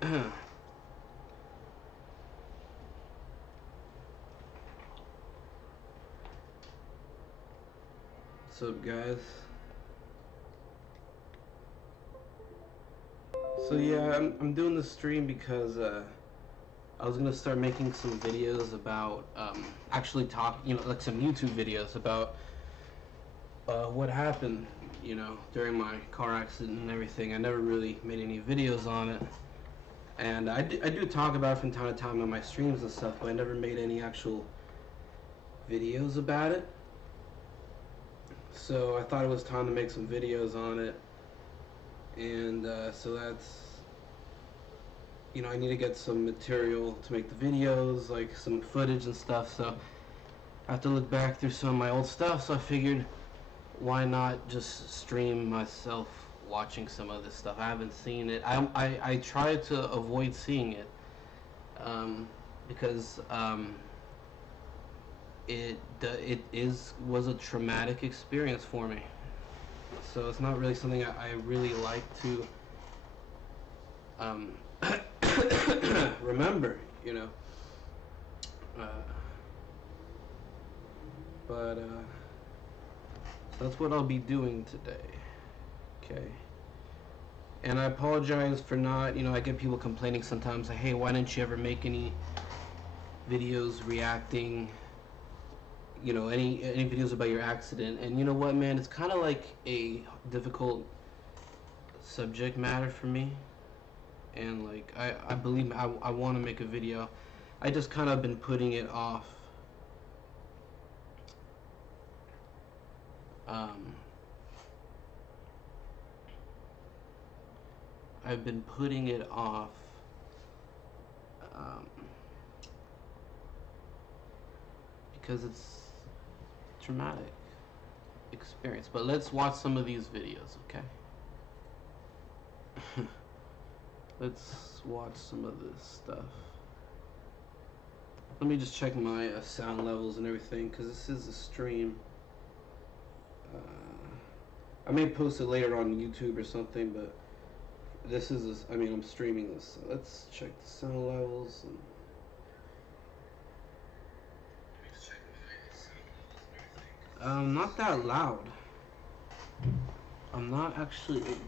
What's up, guys? So yeah, I'm doing this stream because I was gonna start making some videos about actually like some YouTube videos about what happened, during my car accident and everything. I never really made any videos on it, and I do talk about it from time to time on my streams and stuff, but I never made any actual videos about it. So I thought it was time to make some videos on it, and so that's, I need to get some material to make the videos, like some footage and stuff. So I have to look back through some of my old stuff. So I figured, why not just stream myself watching some of this stuff? I haven't seen it. I try to avoid seeing it because was a traumatic experience for me. So it's not really something I really like to remember, but so that's what I'll be doing today. Okay. And I apologize for not, I get people complaining sometimes, like, hey, why didn't you ever make any videos reacting, any videos about your accident? And you know what, man, it's kind of like a difficult subject matter for me. And like, I believe I want to make a video. I just kind of been putting it off. I've been putting it off because it's a traumatic experience. But let's watch some of these videos, okay? Let's watch some of this stuff. Let me just check my sound levels and everything, because this is a stream. I may post it later on YouTube or something, but this is, I'm streaming this. So let's check the sound levels. Not that loud. I'm not actually. Let's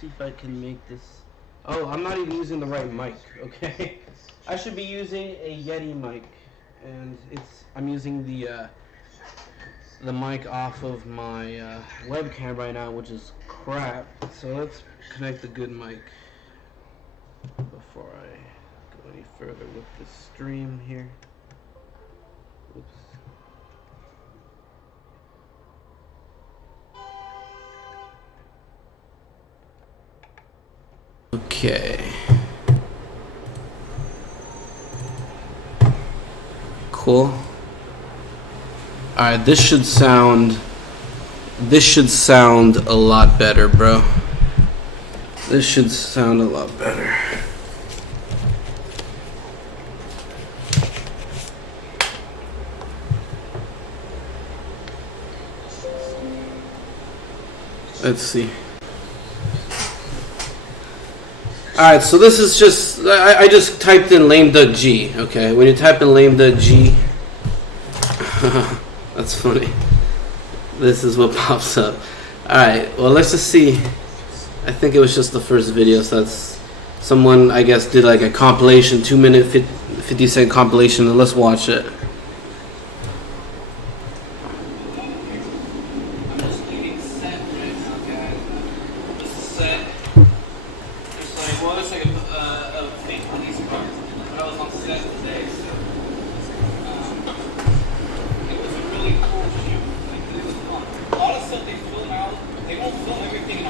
see if I can make this. Oh, I'm not even using the right mic, okay? I should be using a Yeti mic, and I'm using the mic off of my webcam right now, which is crap. So let's connect the good mic before I go any further with the stream here. Oops. Okay. Cool. Alright, this should sound a lot better, bro. This should sound a lot better. Let's see. Alright, so this is just, I just typed in lame duck G, okay? When you type in lame duck G, that's funny. This is what pops up. Alright, well, let's just see. I think it was just the first video, so that's someone, I guess, did like a compilation, 2-minute, 50-second compilation, and let's watch it.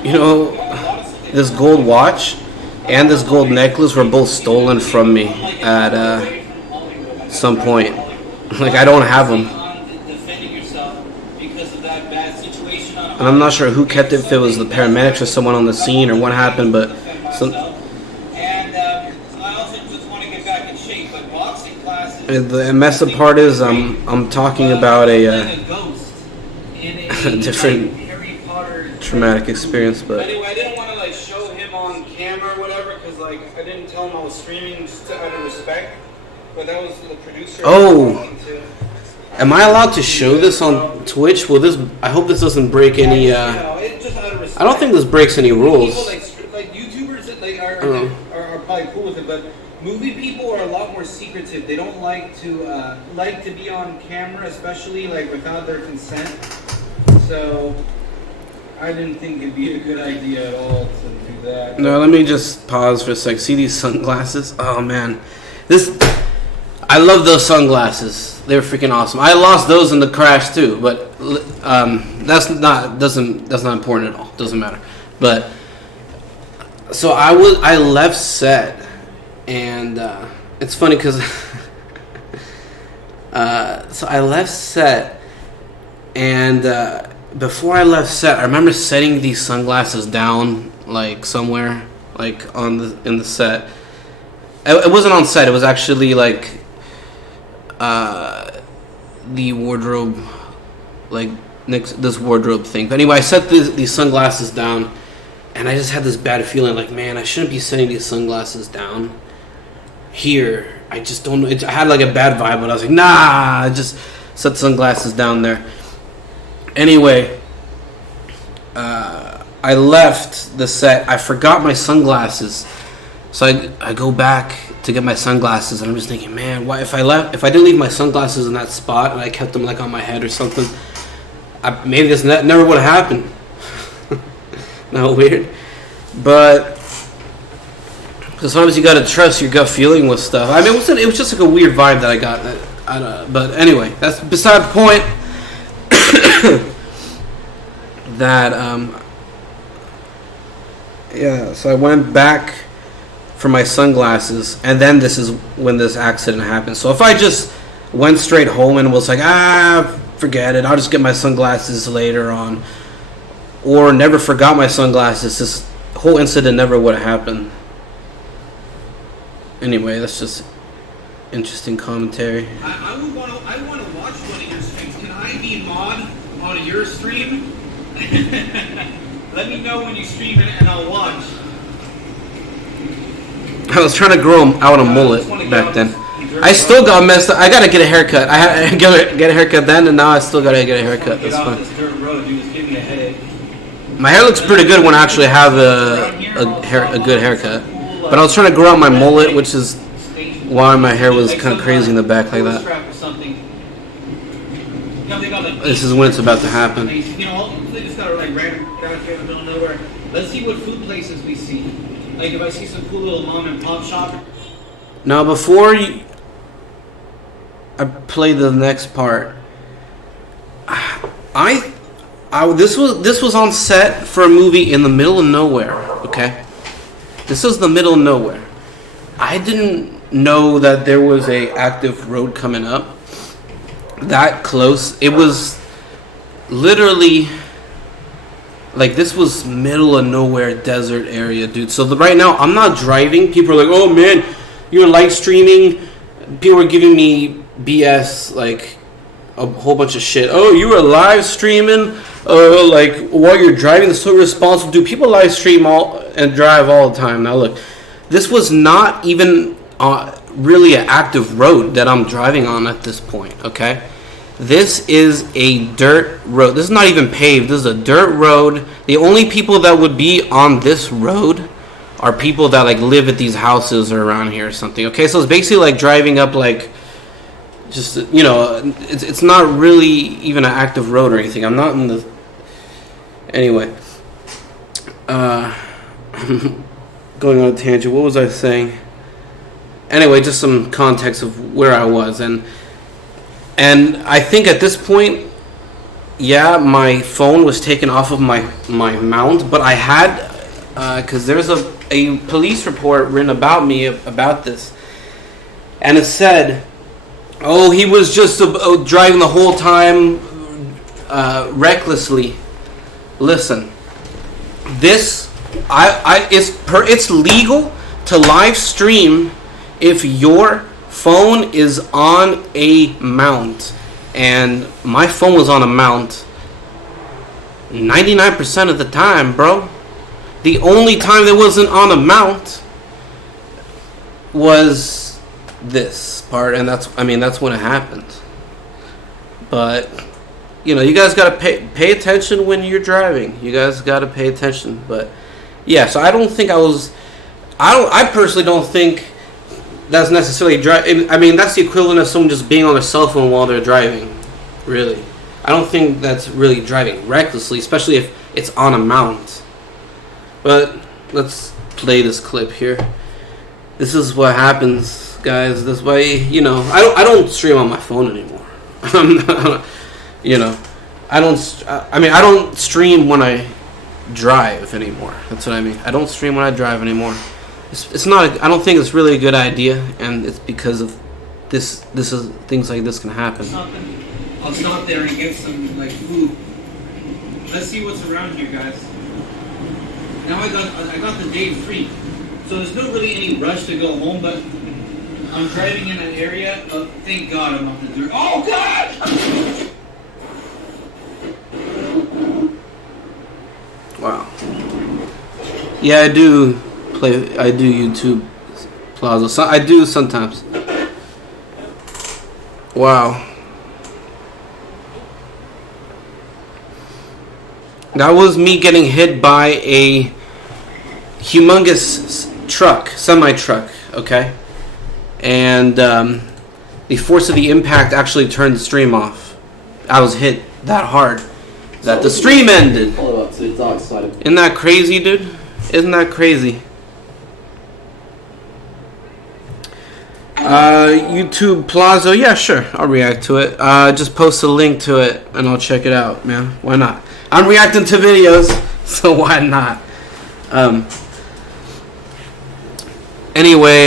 You know, this gold watch and this gold necklace were both stolen from me at some point. Like, I don't have them. And I'm not sure who kept it, if it was the paramedics or someone on the scene or what happened, but the messed up part is I'm talking about a different traumatic experience, but anyway, I didn't want to like show him on camera or whatever, because like I didn't tell tell him I was streaming just out of respect. But that was the producer. Oh. Am I allowed to show this on Twitch? Will this? I hope this doesn't break any. Just out of respect. I don't think this breaks any rules. People like YouTubers that are probably cool with it, but movie people are a lot more secretive. They don't like to be on camera, especially like without their consent. So I didn't think it'd be a good idea at all to do that. No, let me just pause for a sec. See these sunglasses? Oh man, I love those sunglasses. They're freaking awesome. I lost those in the crash too, but that's not important at all. Doesn't matter. But so I left set, and it's funny because so I left set, and before I left set, I remember setting these sunglasses down like somewhere, like in the set. It wasn't on set. It was actually like the wardrobe, like next this wardrobe thing. But anyway, I set these sunglasses down, and I just had this bad feeling, like, man, I shouldn't be setting these sunglasses down here. I just don't know. I had like a bad vibe, but I was like, nah, I just set sunglasses down there. Anyway, I left the set. I forgot my sunglasses, so I go back to get my sunglasses, and I'm just thinking, man, why if I didn't leave my sunglasses in that spot and I kept them like on my head or something, maybe this never would have happened. No, weird, but because sometimes you gotta trust your gut feeling with stuff. I mean, it was just like a weird vibe that I got. But anyway, that's beside the point. That yeah, so I went back for my sunglasses, and then this is when this accident happened. So if I just went straight home and was like, forget it, I'll just get my sunglasses later on, or never forgot my sunglasses, this whole incident never would have happened. Anyway, that's just interesting commentary. I want to watch one of your streams. Can I be mod on your stream? Let me know when you stream it and I'll watch. I was trying to grow out a mullet back then. I still got messed up. I gotta get a haircut. I gotta get a haircut then, and now I still gotta get a haircut. That's fine. My hair looks pretty good when I actually have a good haircut. But I was trying to grow out my mullet, which is why my hair was kind of crazy in the back like that. This is when it's about to happen. You know, they just got like random out here in the middle of nowhere. Let's see what food places we see. Like if I see some cool little mom and pop shop. Now before I play the next part, this was on set for a movie in the middle of nowhere. Okay, this is the middle of nowhere. I didn't know that there was a active road coming up that close. It was literally like this was middle of nowhere desert area, dude. So right now I'm not driving. People are like, oh man, you're live streaming. People are giving me BS, like a whole bunch of shit. Oh, you were live streaming like while you're driving. That's so irresponsible. Dude, people live stream and drive all the time. Now look, this was not even really an active road that I'm driving on at this point, okay? This is a dirt road. This is not even paved. This is a dirt road. The only people that would be on this road are people that like live at these houses or around here or something, okay? So it's basically like driving up like just, you know, it's not really even an active road or anything. I'm not in the... Anyway. Going on a tangent. What was I saying? Anyway, just some context of where I was. And I think at this point, yeah, my phone was taken off of my mount. But I had... because there's a police report written about me about this. And it said... Oh, he was just driving the whole time recklessly. Listen, this it's legal to live stream if your phone is on a mount, and my phone was on a mount 99% of the time, bro. The only time that wasn't on a mount was this part, and that's when it happened. But you know, you guys gotta pay attention when you're driving. You guys gotta pay attention. But yeah, so I personally don't think that's necessarily I mean, that's the equivalent of someone just being on their cell phone while they're driving. Really, I don't think that's really driving recklessly, especially if it's on a mount. But let's play this clip here. This is what happens, guys. This way, you know, I don't stream on my phone anymore. You know, I don't stream when I drive anymore. That's what I mean. I don't stream when I drive anymore. It's not. I don't think it's really a good idea, and it's because of this. This is things like this can happen. I'll stop there and get some like food. Let's see what's around here, guys. Now I got the day free, so there's not really any rush to go home. But I'm driving in an area of. Thank God I'm off the dirt. Oh God! Wow. Yeah, I do YouTube Plaza. So I do sometimes. Wow. That was me getting hit by a humongous truck, semi-truck, okay? And the force of the impact actually turned the stream off. I was hit that hard that the stream ended. Isn't that crazy, dude? Isn't that crazy? YouTube Plaza, yeah, sure, I'll react to it. Just post a link to it and I'll check it out, man. Why not? I'm reacting to videos, so why not? Anyway,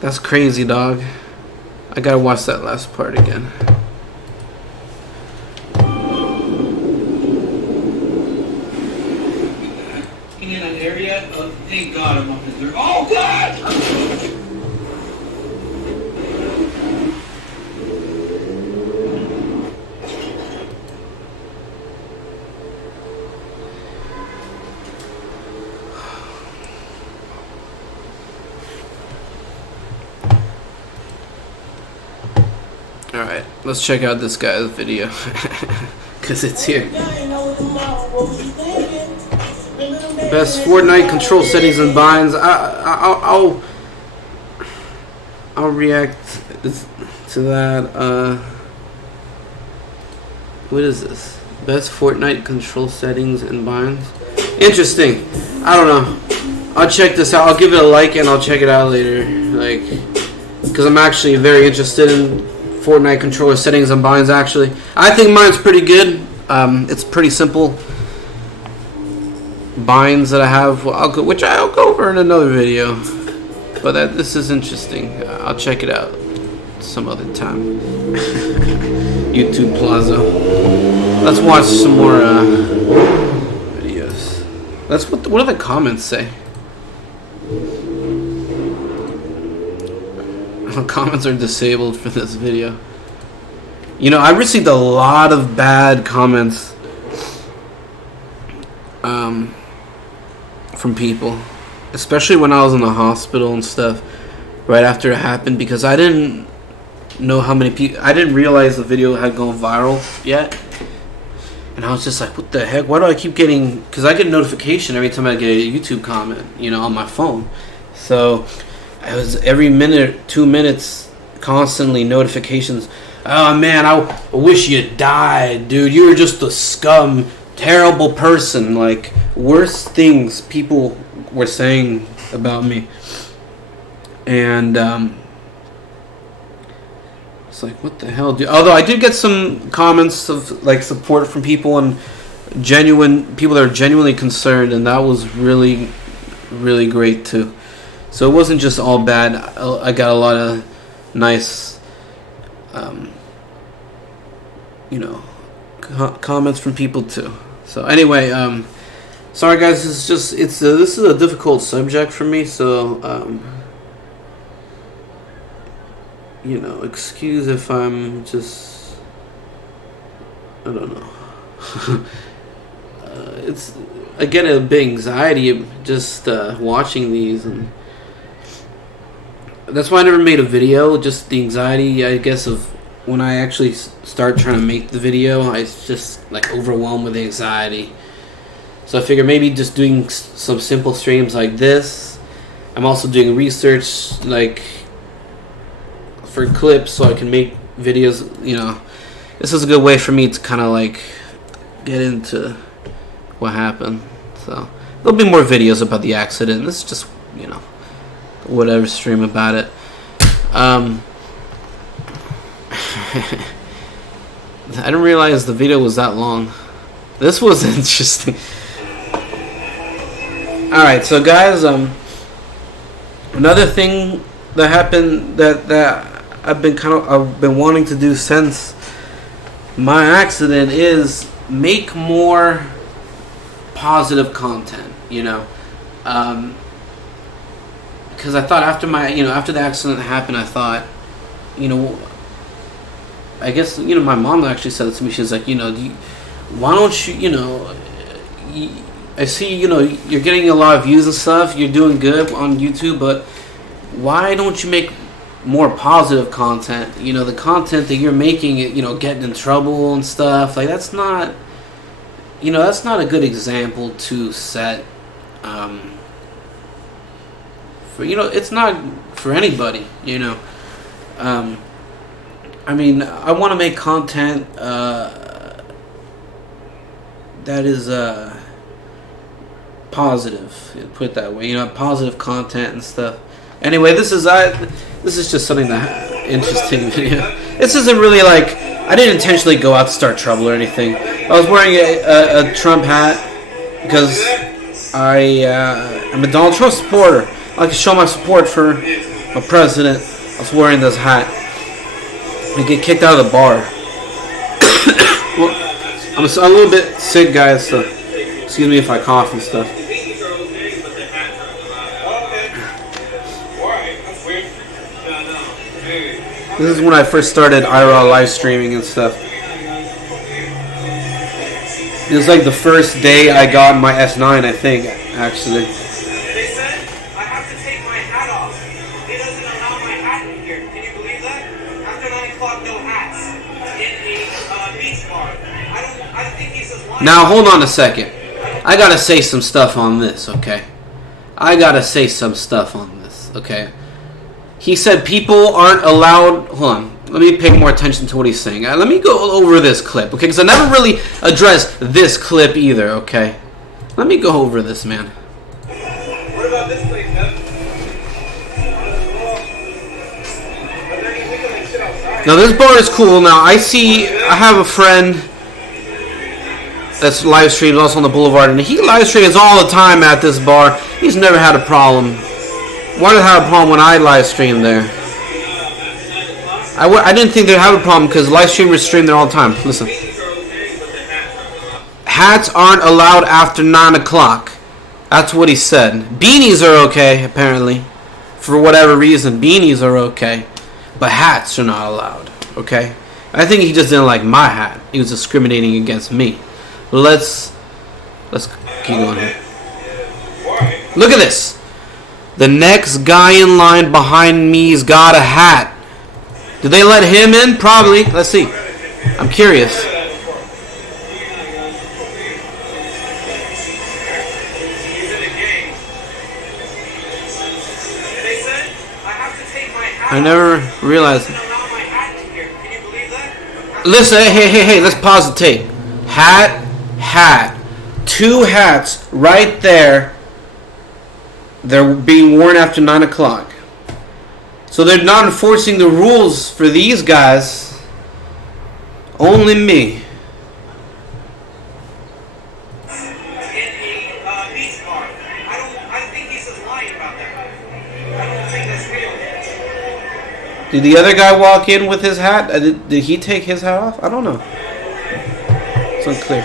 that's crazy, dog. I gotta watch that last part again. In an area of, thank God I'm off the dirt. Oh God! Alright, let's check out this guy's video. Because it's here. Best Fortnite control settings and binds. I'll react to that. What is this? Best Fortnite control settings and binds. Interesting. I don't know. I'll check this out. I'll give it a like and I'll check it out later. Like, because I'm actually very interested in Fortnite controller settings and binds. Actually, I think mine's pretty good. It's pretty simple binds that I have, which I'll go over in another video. But this is interesting. I'll check it out some other time. YouTube Plaza. Let's watch some more videos. What do the comments say? Comments are disabled for this video. You know, I received a lot of bad comments from people, especially when I was in the hospital and stuff right after it happened, because I didn't know how many people. I didn't realize the video had gone viral yet, and I was just like, what the heck, why do I keep getting, because I get a notification every time I get a YouTube comment, you know, on my phone. So it was every minute, 2 minutes, constantly notifications. Oh man, I wish you died, dude. You were just a scum, terrible person. Like, worst things people were saying about me. And it's like, what the hell, dude? Although I did get some comments of like support from people and genuine people that are genuinely concerned, and that was really, really great too. So it wasn't just all bad. I got a lot of nice, you know, comments from people too. So anyway, sorry guys, this is a difficult subject for me. So you know, excuse if I'm just, I don't know. it's I get a big anxiety just watching these, and that's why I never made a video. Just the anxiety, I guess, of when I actually start trying to make the video, I just like overwhelmed with anxiety. So I figure maybe just doing some simple streams like this. I'm also doing research like for clips so I can make videos. You know, this is a good way for me to kind of like get into what happened. So there'll be more videos about the accident. This is just, you know, whatever stream about it. I didn't realize the video was that long. This was interesting. Alright, so guys, another thing that happened that I've been wanting to do since my accident is make more positive content, you know. Because I thought after the accident happened, I thought, you know, I guess, you know, my mom actually said it to me. She was like, you know, why don't you, you know, I see, you know, you're getting a lot of views and stuff. You're doing good on YouTube, but why don't you make more positive content? You know, the content that you're making, you know, getting in trouble and stuff, like that's not, you know, that's not a good example to set. For, you know, it's not for anybody, you know. I mean, I want to make content that is positive. Put it that way, you know, positive content and stuff. Anyway, this is just something that interesting video. This isn't really like I didn't intentionally go out to start trouble or anything. I was wearing a Trump hat because I'm a Donald Trump supporter. I like to show my support for my president. I was wearing this hat. I get kicked out of the bar. Well, I'm a little bit sick, guys, so excuse me if I cough and stuff. This is when I first started IRL live streaming and stuff. It was like the first day I got my S9, I think, actually. They said I have to take my hat off. It doesn't allow my hat in here. Can you believe that? After 9 o'clock, no hats in a beach bar. I think he's just lying. Now, hold on a second. I gotta say some stuff on this, okay? I gotta say some stuff on this, okay? He said people aren't allowed... Hold on. Let me pay more attention to what he's saying. Let me go over this clip, okay? Because I never really addressed this clip either, okay? Let me go over this, man. What about this place, man? Now, this bar is cool. Now, I have a friend that's live streams also on the Boulevard, and he live streams all the time at this bar. He's never had a problem. Why did I have a problem when I live streamed there? I didn't think they'd have a problem because live streamers stream there all the time. Listen. Hats aren't allowed after 9 o'clock. That's what he said. Beanies are okay, apparently. For whatever reason, beanies are okay. But hats are not allowed, okay? I think he just didn't like my hat. He was discriminating against me. Let's keep going here. Look at this. The next guy in line behind me's got a hat. Did they let him in? Probably. Let's see. I'm curious. I never realized. Listen, hey, let's pause the tape. Hat. 2 hats right there. They're being worn after 9 o'clock. So they're not enforcing the rules for these guys. Only me. Did the other guy walk in with his hat? Did he take his hat off? I don't know. It's unclear.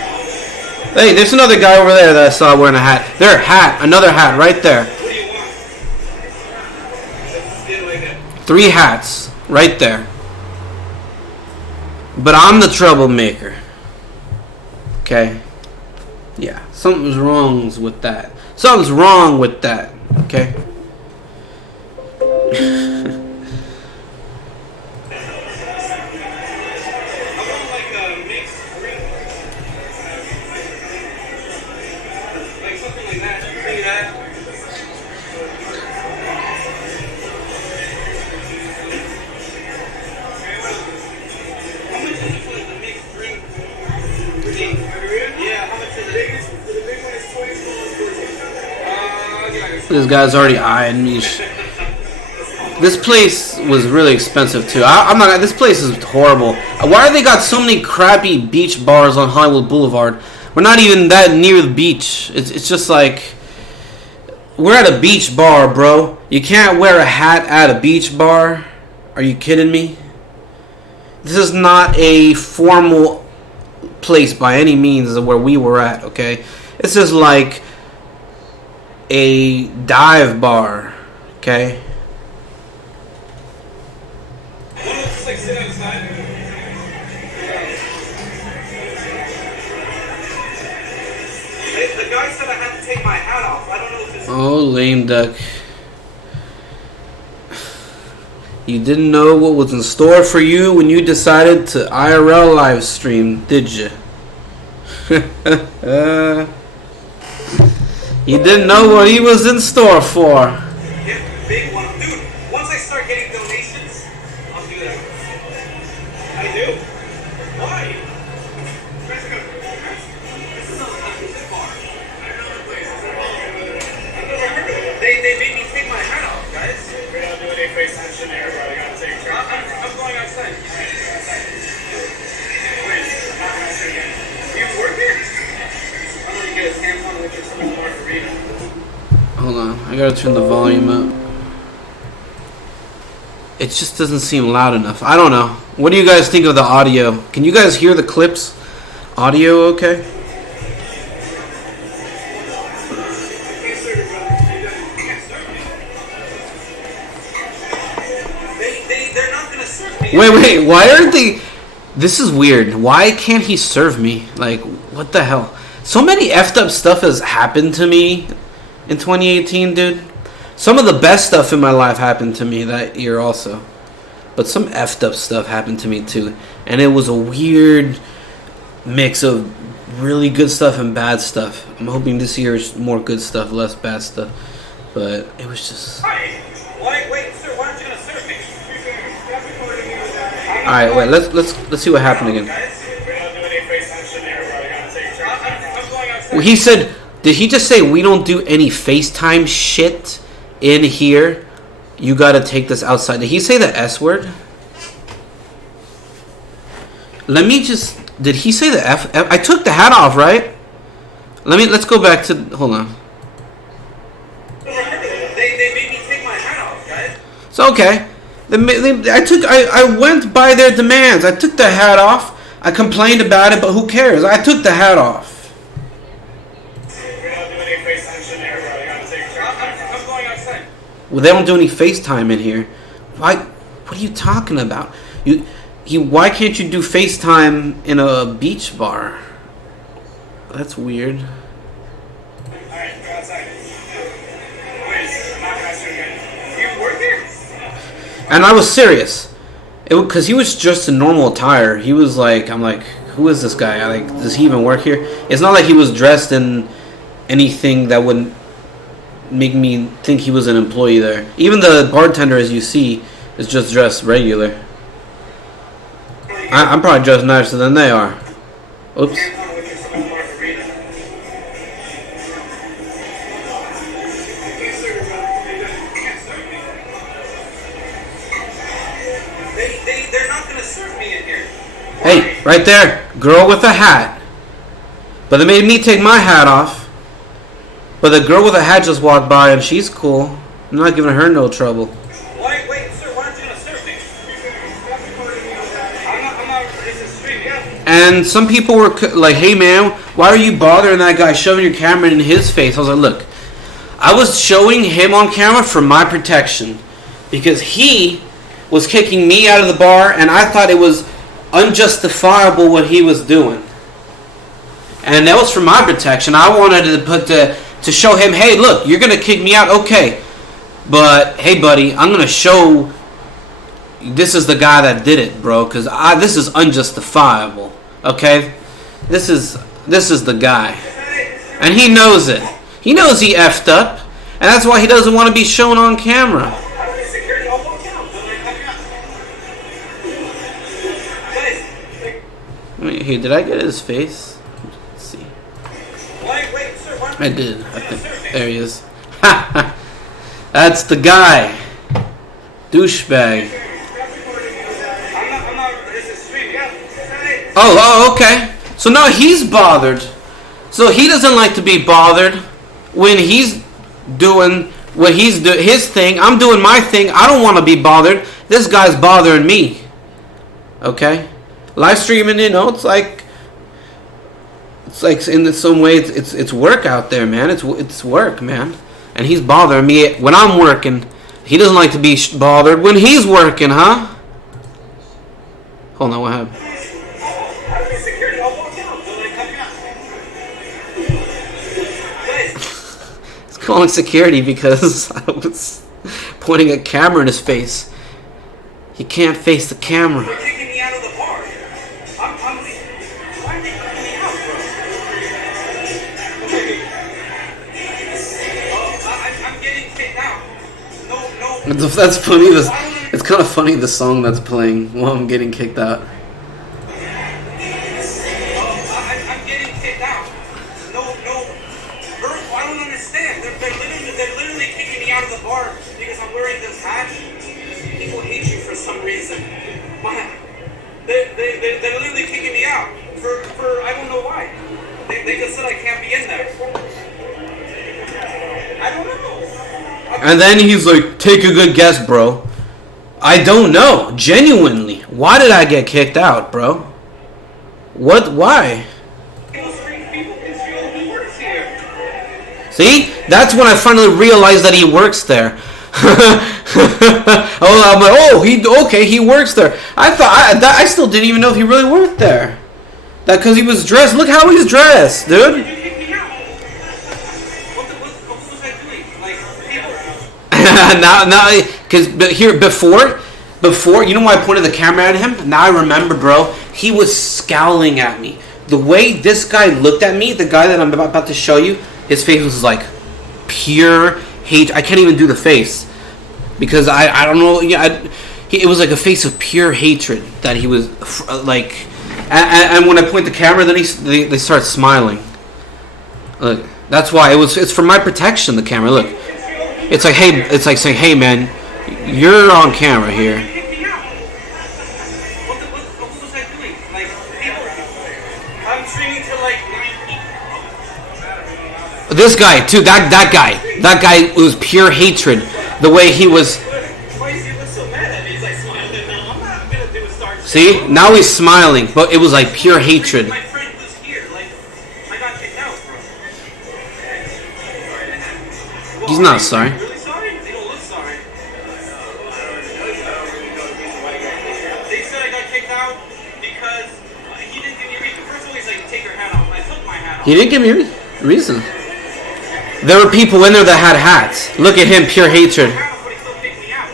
Hey, there's another guy over there that I saw wearing a hat. There, hat. Another hat right there. 3 hats right there. But I'm the troublemaker. Okay? Yeah, something's wrong with that. Something's wrong with that. Okay. This guy's already eyeing me. This place was really expensive too. I'm not. This place is horrible. Why do they got so many crappy beach bars on Hollywood Boulevard? We're not even that near the beach. It's just like we're at a beach bar, bro. You can't wear a hat at a beach bar. Are you kidding me? This is not a formal place by any means of where we were at. Okay, it's just like a dive bar. Okay. The guy said I had to take my hat off. I don't know if this. Oh, lame duck. You didn't know what was in store for you when you decided to IRL live stream, did you? You didn't know what he was in store for. Yeah, big one. Dude, once I start getting donations, I'll do that. I do? Why? This is a bar. They made me take my hat off, guys. We're not doing any FaceTime shit there, bro. I gotta take care of it. I'm going outside. Wait, I'm not answering again. You work here? I'm gonna get a tampon with just some margarita. Hold on, I gotta turn the volume up. It just doesn't seem loud enough. I don't know. What do you guys think of the audio? Can you guys hear the clips? Audio okay? They're not gonna serve me. Wait, why aren't they... This is weird. Why can't he serve me? Like, what the hell? So many effed up stuff has happened to me in 2018, dude. Some of the best stuff in my life happened to me that year also. But some effed up stuff happened to me too. And it was a weird mix of really good stuff and bad stuff. I'm hoping this year is more good stuff, less bad stuff. But it was just... Hi. Wait, sir, why aren't you gonna serve me? Alright, wait, let's see what happened again. Well, he said, did he just say we don't do any FaceTime shit in here? You gotta take this outside. Did he say the S word? Let me just... Did he say the F? I took the hat off, right? Let's go back to... Hold on. They made me take my hat off, guys. It's okay. I went by their demands. I took the hat off. I complained about it, but who cares? I took the hat off. Well, they don't do any FaceTime in here. Why? What are you talking about? Why can't you do FaceTime in a beach bar? That's weird. Alright, go outside. Wait, I'm not gonna ask you again. You work here? And I was serious. Because he was just in normal attire. He was like, I'm like, who is this guy? Does he even work here? It's not like he was dressed in anything that would make me think he was an employee there. Even the bartender, as you see, is just dressed regular. I'm probably dressed nicer than they are. Oops. They're not gonna serve me in here. Hey, right there, girl with a hat. But they made me take my hat off. But the girl with a hat just walked by and she's cool. I'm not giving her no trouble. Wait, sir, why aren't you gonna serve me? I'm not, this is streaming. And some people were like, hey man, why are you bothering that guy shoving your camera in his face? I was like, look, I was showing him on camera for my protection. Because he was kicking me out of the bar and I thought it was unjustifiable what he was doing. and that was for my protection. I wanted to show him, hey, look, you're gonna kick me out, okay, but hey, buddy, I'm gonna show this is the guy that did it, bro, because this is unjustifiable. Okay, this is the guy, and he knows it. He knows he effed up, and that's why he doesn't want to be shown on camera. Wait, here, did I get his face? Let's see. I did. I think there he is. That's the guy. Douchebag. Oh, okay. So now he's bothered. So he doesn't like to be bothered when he's doing what his thing. I'm doing my thing. I don't want to be bothered. This guy's bothering me. Okay? Live streaming, it's like in some way it's work out there, man. It's work, man. And he's bothering me when I'm working. He doesn't like to be bothered when he's working, huh? Hold on, what happened? He's calling security because I was pointing a camera in his face. He can't face the camera. They're kicking me out of the bar. Why are they kicking me out, bro? I'm getting kicked out. No. That's funny. It's kind of funny, the song that's playing while I'm getting kicked out. I'm getting kicked out. No. I don't understand. They're literally kicking me out of the bar because I'm wearing this hat. People hate you for some reason. They're literally kicking me out for I don't know why. They just said I can't be in there. I don't know. And then he's like, take a good guess, bro. I don't know. Genuinely. Why did I get kicked out, bro? What? Why? People can feel who works here. See? That's when I finally realized that he works there. I'm like, he works there. I still didn't even know if he really worked there. That because he was dressed. Look how he's dressed, dude. You kicked me out. What was I doing? Like, people. now, because before, you know why I pointed the camera at him? Now I remember, bro. He was scowling at me. The way this guy looked at me, the guy that I'm about to show you, his face was like pure hate. I can't even do the face because I don't know. Yeah, it was like a face of pure hatred that he was like. And when I point the camera, then they start smiling. Look, that's why it's for my protection. The camera, look, it's like saying, hey man, you're on camera here. You kicked me out. What was I doing? Like, people. I'm streaming to like 9 people. This guy too. That guy was pure hatred. The way he was. Why is he look so mad at me? He's like smiling now. I'm not gonna do a start. See, now he's smiling, but it was like pure hatred. My friend was here. Like, I got kicked out, bro. Well, He's not sorry. Really sorry? They don't look sorry. They said I got kicked out because he didn't give me a reason. First of all, he's like, take your hat off. I took my hat off. He didn't give me a reason. There were people in there that had hats. Look at him, pure hatred. But he still kicked me out.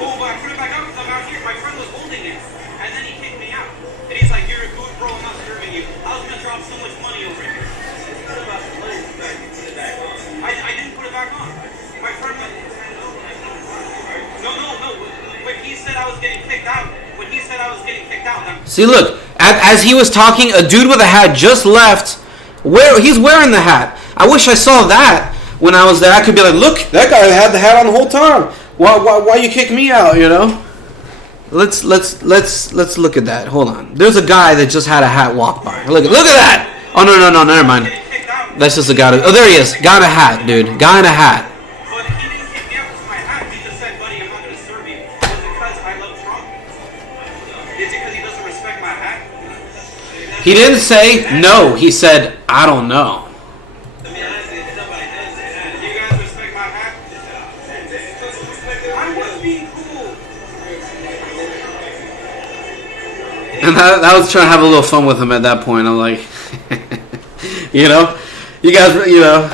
Well, I put it back up because I'm out here. My friend was holding it, and then he kicked me out. And he's like, you're a good bro, I'm not serving you. I was gonna drop so much money over here. I didn't put it back on. My friend was... No. When he said I was getting kicked out, See, look, as he was talking, a dude with a hat just left. He's wearing the hat. I wish I saw that when I was there. I could be like, look, that guy had the hat on the whole time. Why you kick me out? You know. Let's look at that. Hold on. There's a guy that just had a hat walk by. Look at that. Oh no, never mind. That's just a guy. Oh, there he is. Guy in a hat, dude. Guy in a hat. But he didn't kick me out because my hat. He just said, buddy, I'm not going to serve you. Was it because I love Trump? Is it because he doesn't respect my hat? He didn't say no. He said, I don't know. Do you guys respect my hat? I was being cool. And I was trying to have a little fun with him at that point. I'm like, you know, you guys, you know,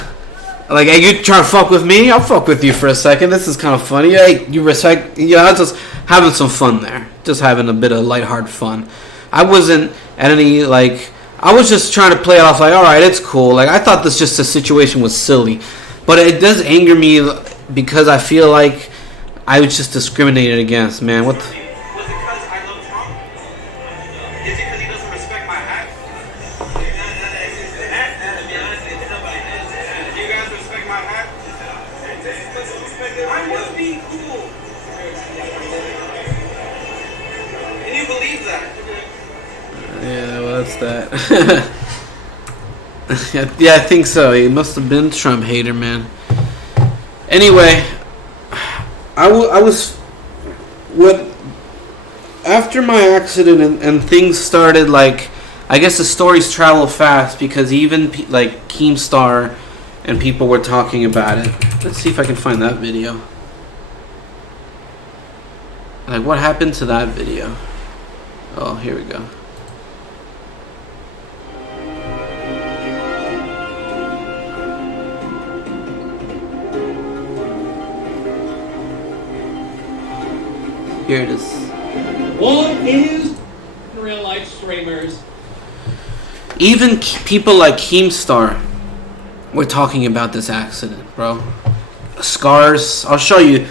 like, hey, you trying to fuck with me? I'll fuck with you for a second. This is kind of funny. Hey, you respect, you know, I was just having some fun there. Just having a bit of lighthearted fun. I wasn't at any, like, I was just trying to play it off like, all right, it's cool. Like, I thought this just the situation was silly. But it does anger me because I feel like I was just discriminated against, man. What the... Was it because I love Trump? Is it because he doesn't respect my hat? Do you guys respect my hat? I was being cool. Can you believe that? Yeah, well, that's that. Yeah, I think so. He must have been Trump hater, man. Anyway, I was what after my accident and things started, like, I guess the stories travel fast because even like Keemstar and people were talking about it. Let's see if I can find that video. Like, what happened to that video? Oh, here we go. Here it is. What is real life streamers? Even people like Keemstar were talking about this accident, bro. Scars. I'll show you.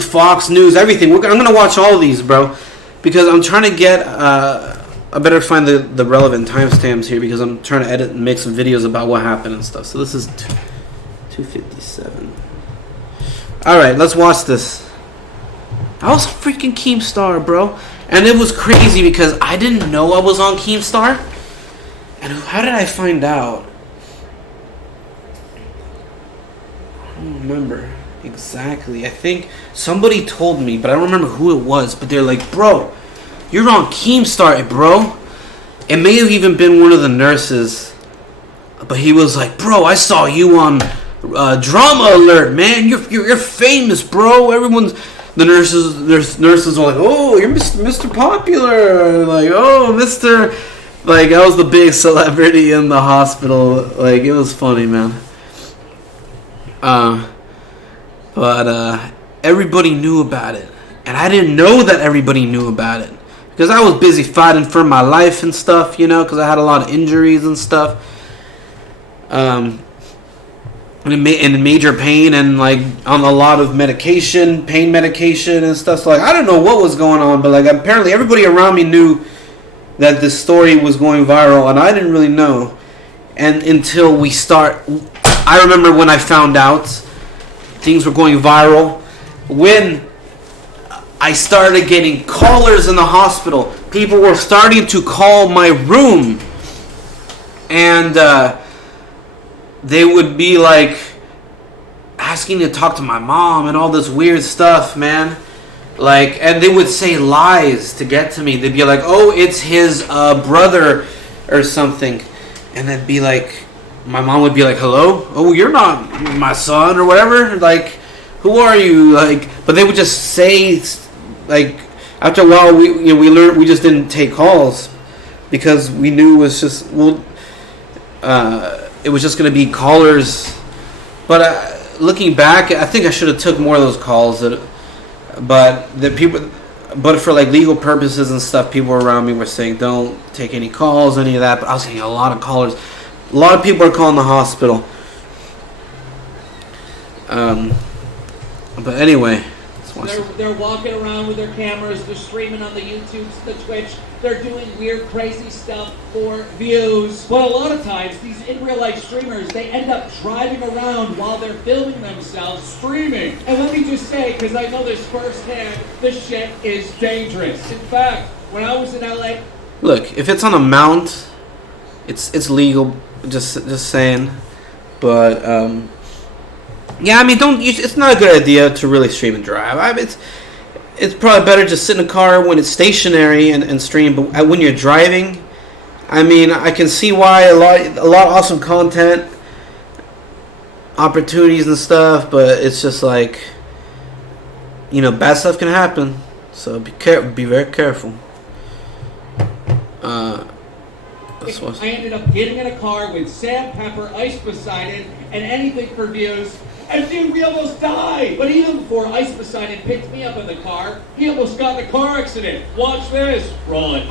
Fox News, everything. I'm gonna watch all of these, bro, because I'm trying to get. I better find the relevant timestamps here because I'm trying to edit and make some videos about what happened and stuff. So this is 2:57. All right, let's watch this. I was freaking Keemstar, bro. And it was crazy because I didn't know I was on Keemstar. And how did I find out? I don't remember exactly. I think somebody told me, but I don't remember who it was. But they're like, bro, you're on Keemstar, bro. It may have even been one of the nurses. But he was like, bro, I saw you on Drama Alert, man. You're famous, bro. The nurses were like, oh, you're Mr. Popular. Like, oh, Mr. Like, I was the big celebrity in the hospital. Like, it was funny, man. But everybody knew about it. And I didn't know that everybody knew about it. Because I was busy fighting for my life and stuff, you know, because I had a lot of injuries and stuff. In major pain and like on a lot of medication, pain medication and stuff. So like, I don't know what was going on, but like apparently everybody around me knew that this story was going viral, and I didn't really know. And until I remember when I found out things were going viral, when I started getting callers in the hospital. People were starting to call my room, and they would be like asking to talk to my mom and all this weird stuff, man. Like, and they would say lies to get to me. They'd be like, oh, it's his brother or something. And they'd be like, my mom would be like, hello? Oh, you're not my son or whatever. Like, who are you? Like, but they would just say, like, after a while, we learned we just didn't take calls because we knew it was just, it was just going to be callers. But looking back, I think I should have took more of those calls. But for like legal purposes and stuff, people around me were saying don't take any calls, any of that. But I was getting a lot of callers. A lot of people are calling the hospital. But anyway, they're walking around with their cameras. They're streaming on the YouTube, the Twitch. They're doing weird, crazy stuff for views. But a lot of times, these in real life streamers, they end up driving around while they're filming themselves streaming. And let me just say, because I know this firsthand, this shit is dangerous. In fact, when I was in LA, look, if it's on a mount, it's legal. Just saying. But yeah, I mean, it's not a good idea to really stream and drive. I mean, it's probably better just sit in a car when it's stationary and stream. But when you're driving, I mean, I can see why a lot of awesome content, opportunities and stuff. But it's just like, bad stuff can happen. So be very careful. this was. I ended up getting in a car with Sam Pepper, Ice Poseidon, and anything for views. And dude, we almost died! But even before Ice Poseidon picked me up in the car, he almost got in a car accident. Watch this. Run.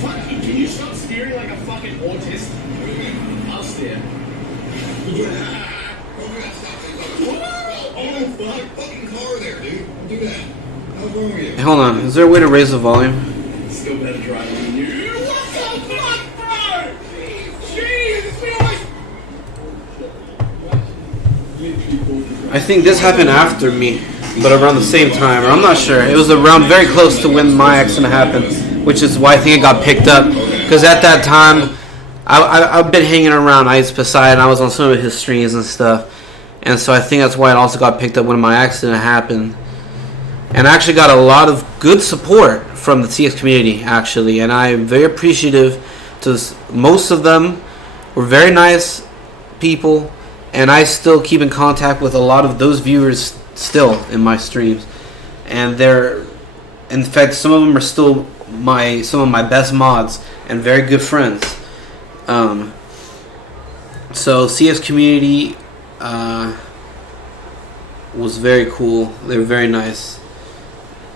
Fuck you, can you stop steering like a fucking autist? I'll steer. Oh, fucking car there, dude. Don't do that. How's wrong with you? Hey, hold on. Is there a way to raise the volume? Still better driving than you. What the fuck, bro? Jesus! I think this happened after me, but around the same time, or I'm not sure. It was around very close to when my accident happened, which is why I think it got picked up. Because at that time, I've been hanging around Ice Poseidon. I was on some of his streams and stuff. And so I think that's why it also got picked up when my accident happened. And I actually got a lot of good support from the CX community, actually. And I'm very appreciative to most of them. Were very nice people. And I still keep in contact with a lot of those viewers still in my streams. And they're, in fact, some of them are still some of my best mods and very good friends. So CX community was very cool. They were very nice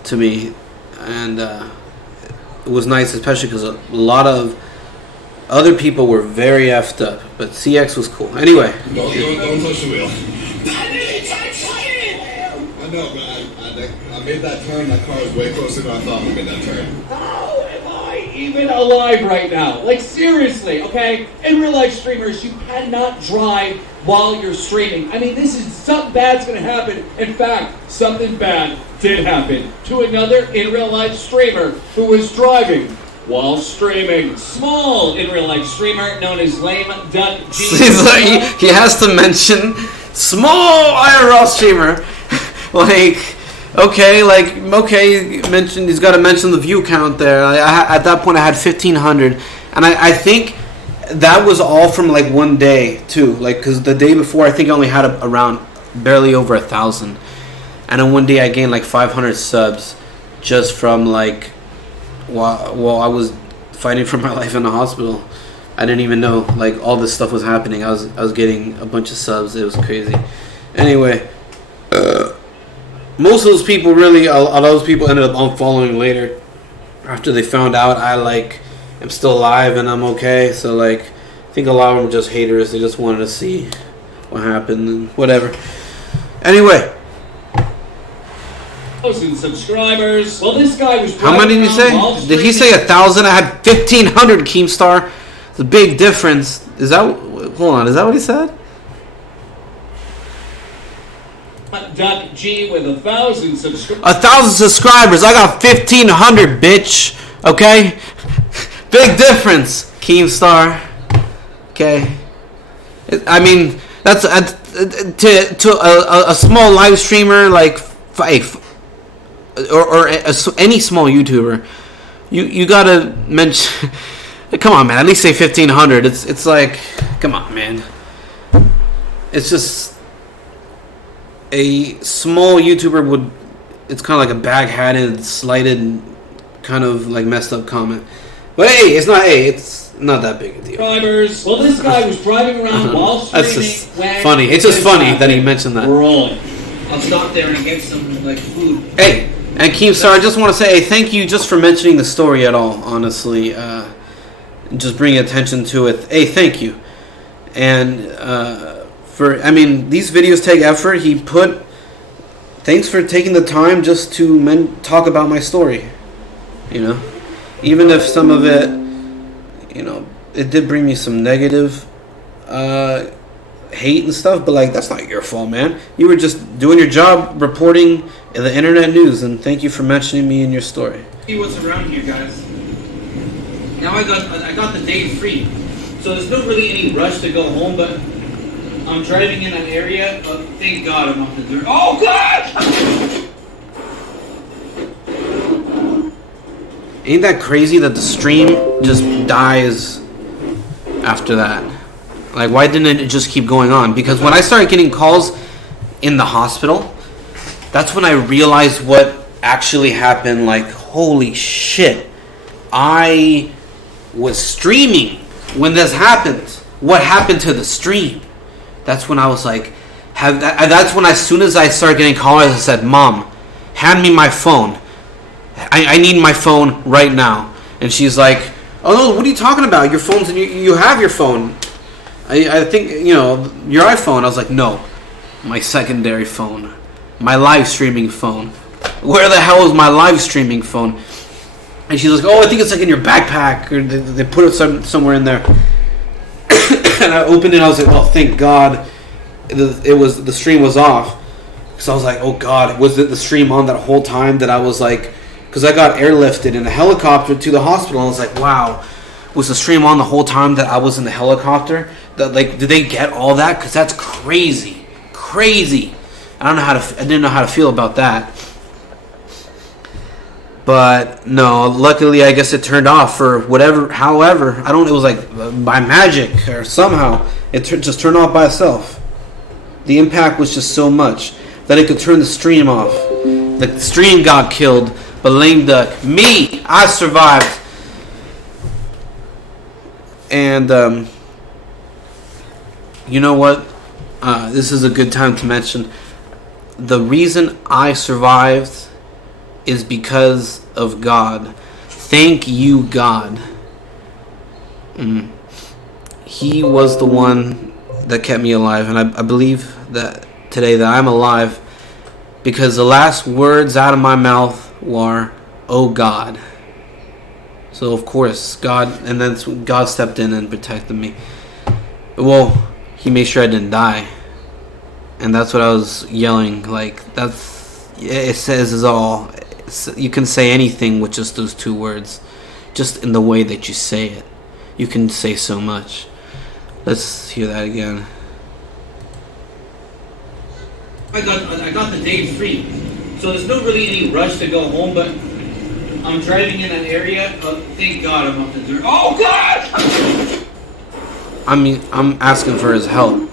to me, and it was nice, especially because a lot of other people were very effed up, but CX was cool. Anyway, Don't touch the wheel. I didn't touch it! I know, but I made that turn. That car was way closer than I thought I made that turn. How am I even alive right now? Like, seriously, okay? In real life streamers, you cannot drive while you're streaming. I mean, this is something bad's gonna happen. In fact, something bad did happen to another in real life streamer who was driving while streaming. Small in real life streamer known as Lame Duck G. he's like, he has to mention small IRL streamer. Mention he's got to mention the view count there. At that point, I had 1,500, and I think that was all from like one day too. Like, because the day before, I think I only had around barely over 1,000, and then one day I gained like 500 subs just from like while I was fighting for my life in the hospital. I didn't even know like all this stuff was happening. I was getting a bunch of subs. It was crazy. Anyway. Most of those people a lot of those people ended up unfollowing later after they found out I like am still alive and I'm okay. So like I think a lot of them were just haters. They just wanted to see what happened and whatever. Anyway, 1,000 subscribers. Well, this guy was. how many did he say? Did he say 1,000? I had 1,500, Keemstar. It's a big difference. Is that? Hold on. Is that what he said? Duck G with 1,000 subscribers. 1,000 subscribers. I got 1,500, bitch. Okay? Big difference, Keemstar. Okay? I mean, that's to a small live streamer like any small YouTuber. You gotta mention. Come on, man. At least say 1,500. It's like, come on, man. It's just. A small YouTuber would, it's kind of like a bag-hatted, slighted, kind of like messed up comment. But hey, it's not that big a deal. Subscribers. Well, this guy was driving around while streaming. That's just funny. It's just funny that he mentioned that. Rolling. I'll stop there and get some like food. Hey, and Keemstar, I just want to say, hey, thank you just for mentioning the story at all, honestly. Just bringing attention to it. Hey, thank you. And, these videos take effort. Thanks for taking the time just to talk about my story. You know, even if some of it, you know, it did bring me some negative hate and stuff, but like, that's not your fault, man. You were just doing your job reporting the internet news, and thank you for mentioning me in your story. See what's around here, guys. Now I got the day free, so there's no really any rush to go home, but I'm driving in an area. Thank God I'm off the dirt. Oh God! Ain't that crazy that the stream just dies after that? Like, why didn't it just keep going on? Because when I started getting calls in the hospital, that's when I realized what actually happened. Like, holy shit. I was streaming when this happened. What happened to the stream? That's when I was like, that's when as soon as I started getting callers, I said, Mom, hand me my phone. I need my phone right now. And she's like, oh no, what are you talking about? Your phone's, you have your phone. I think, your iPhone. I was like, no, my secondary phone. My live streaming phone. Where the hell is my live streaming phone? And she's like, oh, I think it's like in your backpack. Or they put it somewhere in there. And I opened it, I was like, oh, thank God the stream was off. Because I was like, oh God, was it the stream on that whole time that I was like, because I got airlifted in a helicopter to the hospital. And I was like, wow, was the stream on the whole time that I was in the helicopter? That, like, did they get all that? Because that's crazy. Crazy. I didn't know how to feel about that. But no, luckily I guess it turned off for whatever, however, it was like by magic or somehow it just turned off by itself. The impact was just so much that it could turn the stream off. The stream got killed, but Lame Duck, I survived. And you know what? This is a good time to mention. The reason I survived is because of God. Thank you, God. He was the one that kept me alive, and I believe that today that I'm alive because the last words out of my mouth were, "Oh God." So of course, God, and then God stepped in and protected me. Well, He made sure I didn't die, and that's what I was yelling. Like it says is all. You can say anything with just those two words, just in the way that you say it. You can say so much. Let's hear that again. I got the day free, so there's no really any rush to go home. But I'm driving in an area. Thank God I'm up the dirt. Oh God! I mean, I'm asking for His help.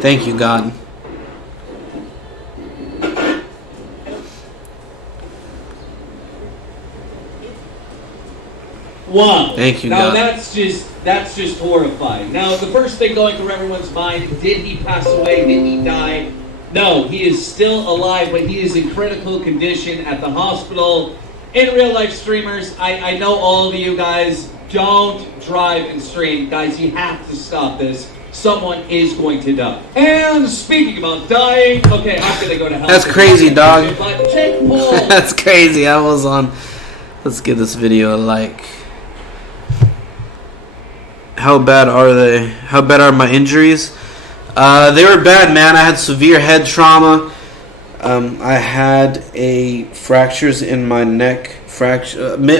Thank you, God. Wow. Thank you, now God. that's just horrifying. Now the first thing going through everyone's mind, did he pass away? Did he die? No, he is still alive, but he is in critical condition at the hospital. In real life streamers, I know all of you guys don't drive and stream. Guys, you have to stop this. Someone is going to die. And speaking about dying, okay, I'm gonna go to hell. That's crazy, dog. But Jake Paul. That's crazy. I was on. Let's give this video a like. How bad are they? How bad are my injuries? They were bad, man. I had severe head trauma. I had fractures in my neck. I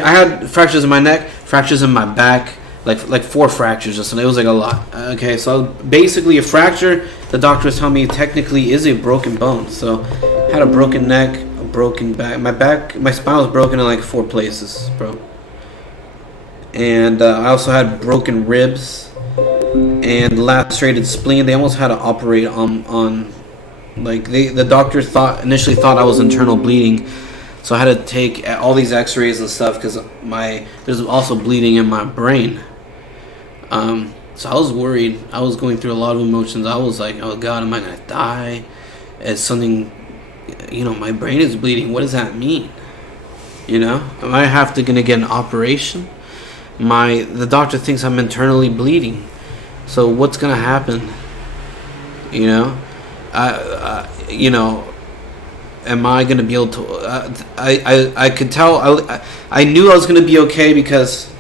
had fractures in my neck, fractures in my back, like 4 fractures. Just, and it was like a lot. Okay, so basically a fracture. The doctor was telling me technically is a broken bone. So I had a broken neck, a broken back. My spine was broken in like 4 places, bro. And I also had broken ribs and lacerated spleen. They almost had to operate on like the doctor initially thought I was internal bleeding, so I had to take all these X-rays and stuff because there's also bleeding in my brain. So I was worried. I was going through a lot of emotions. I was like, oh God, am I gonna die? It's something, my brain is bleeding. What does that mean? Am I gonna get an operation? The doctor thinks I'm internally bleeding, so what's gonna happen? Am I gonna be able to? I could tell. I knew I was gonna be okay because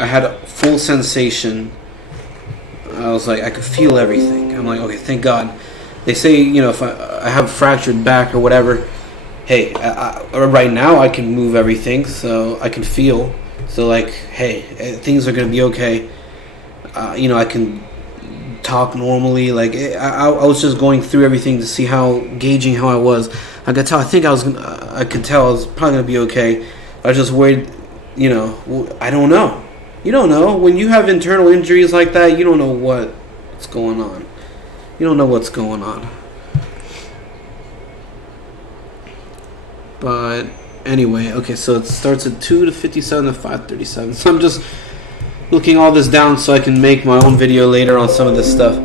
I had a full sensation. I was like, I could feel everything. I'm like, okay, thank God. They say, if I have a fractured back or whatever, hey, right now I can move everything, so I can feel. So like, hey, things are gonna be okay. I can talk normally. Like I was just going through everything to see gauging how I was. I could tell. I could tell I was probably gonna be okay. I was just worried. I don't know. You don't know when you have internal injuries like that. You don't know what's going on. You don't know what's going on. But anyway, okay, so it starts at 2 to 57 to 5:37. So I'm just looking all this down so I can make my own video later on some of this stuff.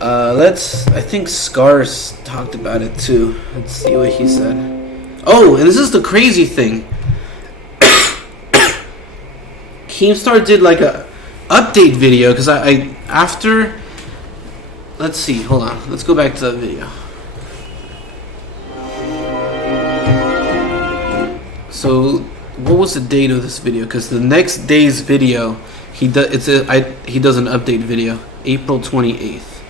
I think Scars talked about it too. Let's see what he said. Oh, and this is the crazy thing. Keemstar did like a update video because I after. Let's see. Hold on. Let's go back to that video. So, what was the date of this video? Because the next day's video, he does an update video, April 28th.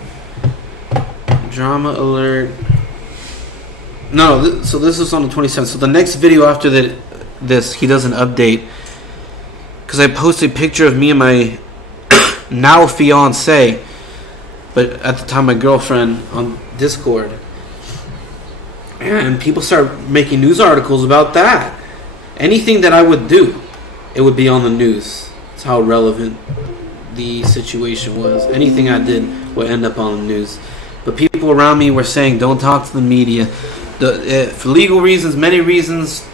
Drama alert. No, so this is on the 27th. So the next video after this, he does an update. Because I posted a picture of me and my now fiance, but at the time my girlfriend, on Discord. And people start making news articles about that. Anything that I would do, it would be on the news. That's how relevant the situation was. Anything I did would end up on the news. But people around me were saying, don't talk to the media. For legal reasons, many reasons,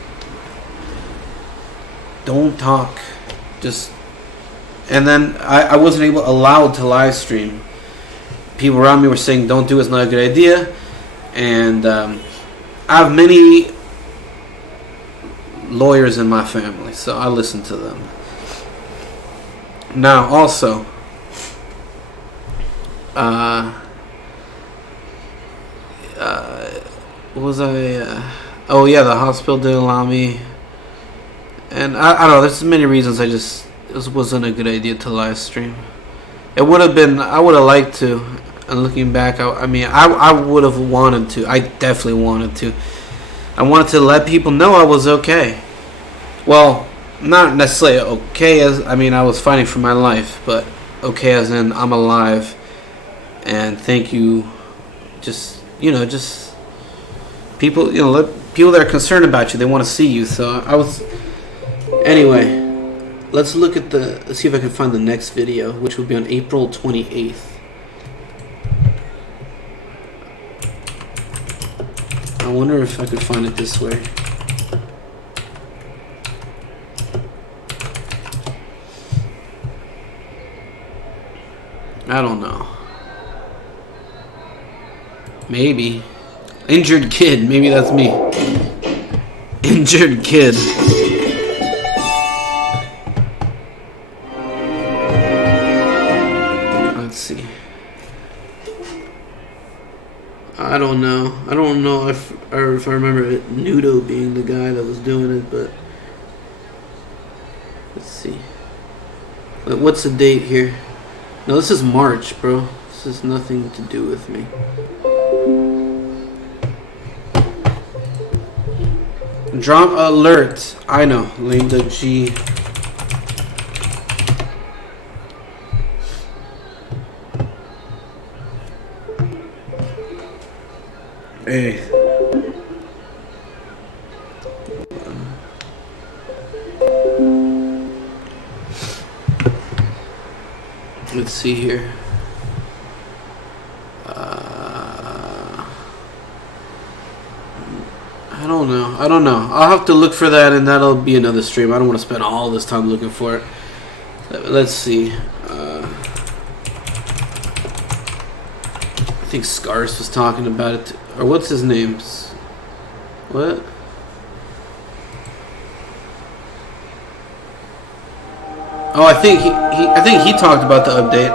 don't talk. And then I wasn't allowed to live stream. People around me were saying, don't do it, it's not a good idea. And I have many lawyers in my family, so I listen to them. Now, also, what was I? Oh yeah, the hospital didn't allow me, and I don't know. There's many reasons. This wasn't a good idea to live stream. It would have been. I would have liked to. And looking back, I would have wanted to. I definitely wanted to. I wanted to let people know I was okay. Well, not necessarily okay as I was fighting for my life, but okay as in I'm alive. And thank you. Just people, let people that are concerned about you, they want to see you. So I was. Anyway, let's see if I can find the next video, which will be on April 28th. I wonder if I could find it this way. I don't know. Maybe. Injured kid. Maybe that's me. Injured kid. Let's see. I don't know. I don't know if I remember Nudo being the guy that was doing it, but let's see. What's the date here? No, this is March, bro. This has nothing to do with me. Drama alert. I know. Linda G. Hey. Let's see here. I don't know. I'll have to look for that, and that'll be another stream. I don't want to spend all this time looking for it. Let's see. I think Scars was talking about it, or what's his name? What? Oh, I think he talked about the update.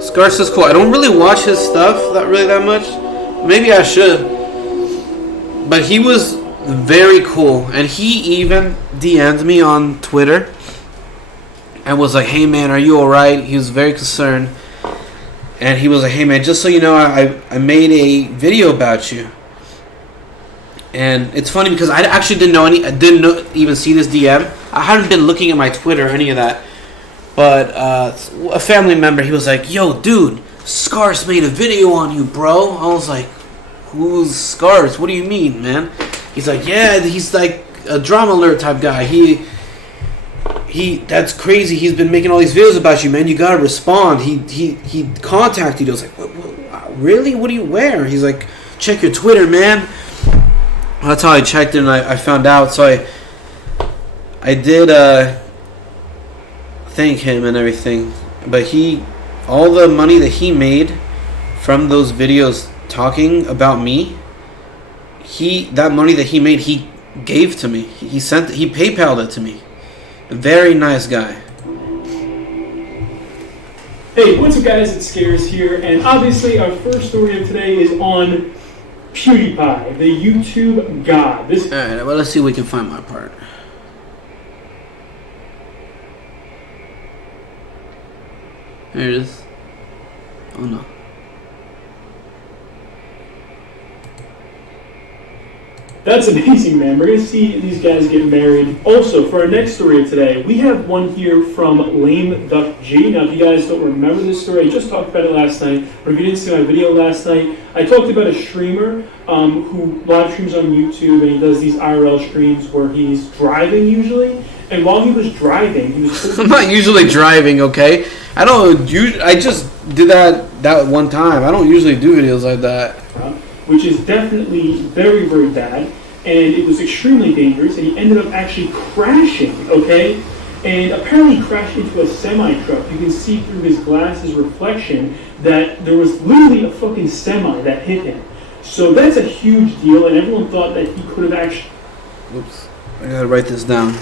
Scars is cool. I don't really watch his stuff that much. Maybe I should. But he was very cool, and he even DM'd me on Twitter and was like, "Hey man, are you alright?" He was very concerned, and he was like, "Hey man, just so you know, I made a video about you." And it's funny because I actually didn't even see this DM. I hadn't been looking at my Twitter or any of that. But a family member, he was like, "Yo, dude, Scars made a video on you, bro." I was like, "Who's Scars? What do you mean, man?" He's like, "Yeah, he's like a Drama Alert type guy. He that's crazy. He's been making all these videos about you, man. You gotta respond. He contacted you." I was like, really? What do you wear? He's like, check your Twitter, man. That's how I checked it and I found out. So I did thank him and everything. But all the money that he made from those videos talking about me, that money that he made, he gave to me. He PayPal'd it to me. A very nice guy. Hey, what's up guys, it's Scares here, and obviously our first story of today is on PewDiePie, the YouTube god. Alright, well let's see if we can find my part. There it is. Oh no. That's amazing, man. We're going to see these guys get married. Also, for our next story of today, we have one here from Lame Duck G. Now, if you guys don't remember this story, I just talked about it last night, or if you didn't see my video last night, I talked about a streamer who live streams on YouTube, and he does these IRL streams where he's driving usually, and while he was driving, he was... I'm not usually driving, okay? I just did that one time. I don't usually do videos like that. Which is definitely very, very bad, and it was extremely dangerous, and he ended up actually crashing, okay? And apparently he crashed into a semi-truck. You can see through his glasses reflection that there was literally a fucking semi that hit him. So that's a huge deal, and everyone thought that he could have actually... Oops, I gotta write this down.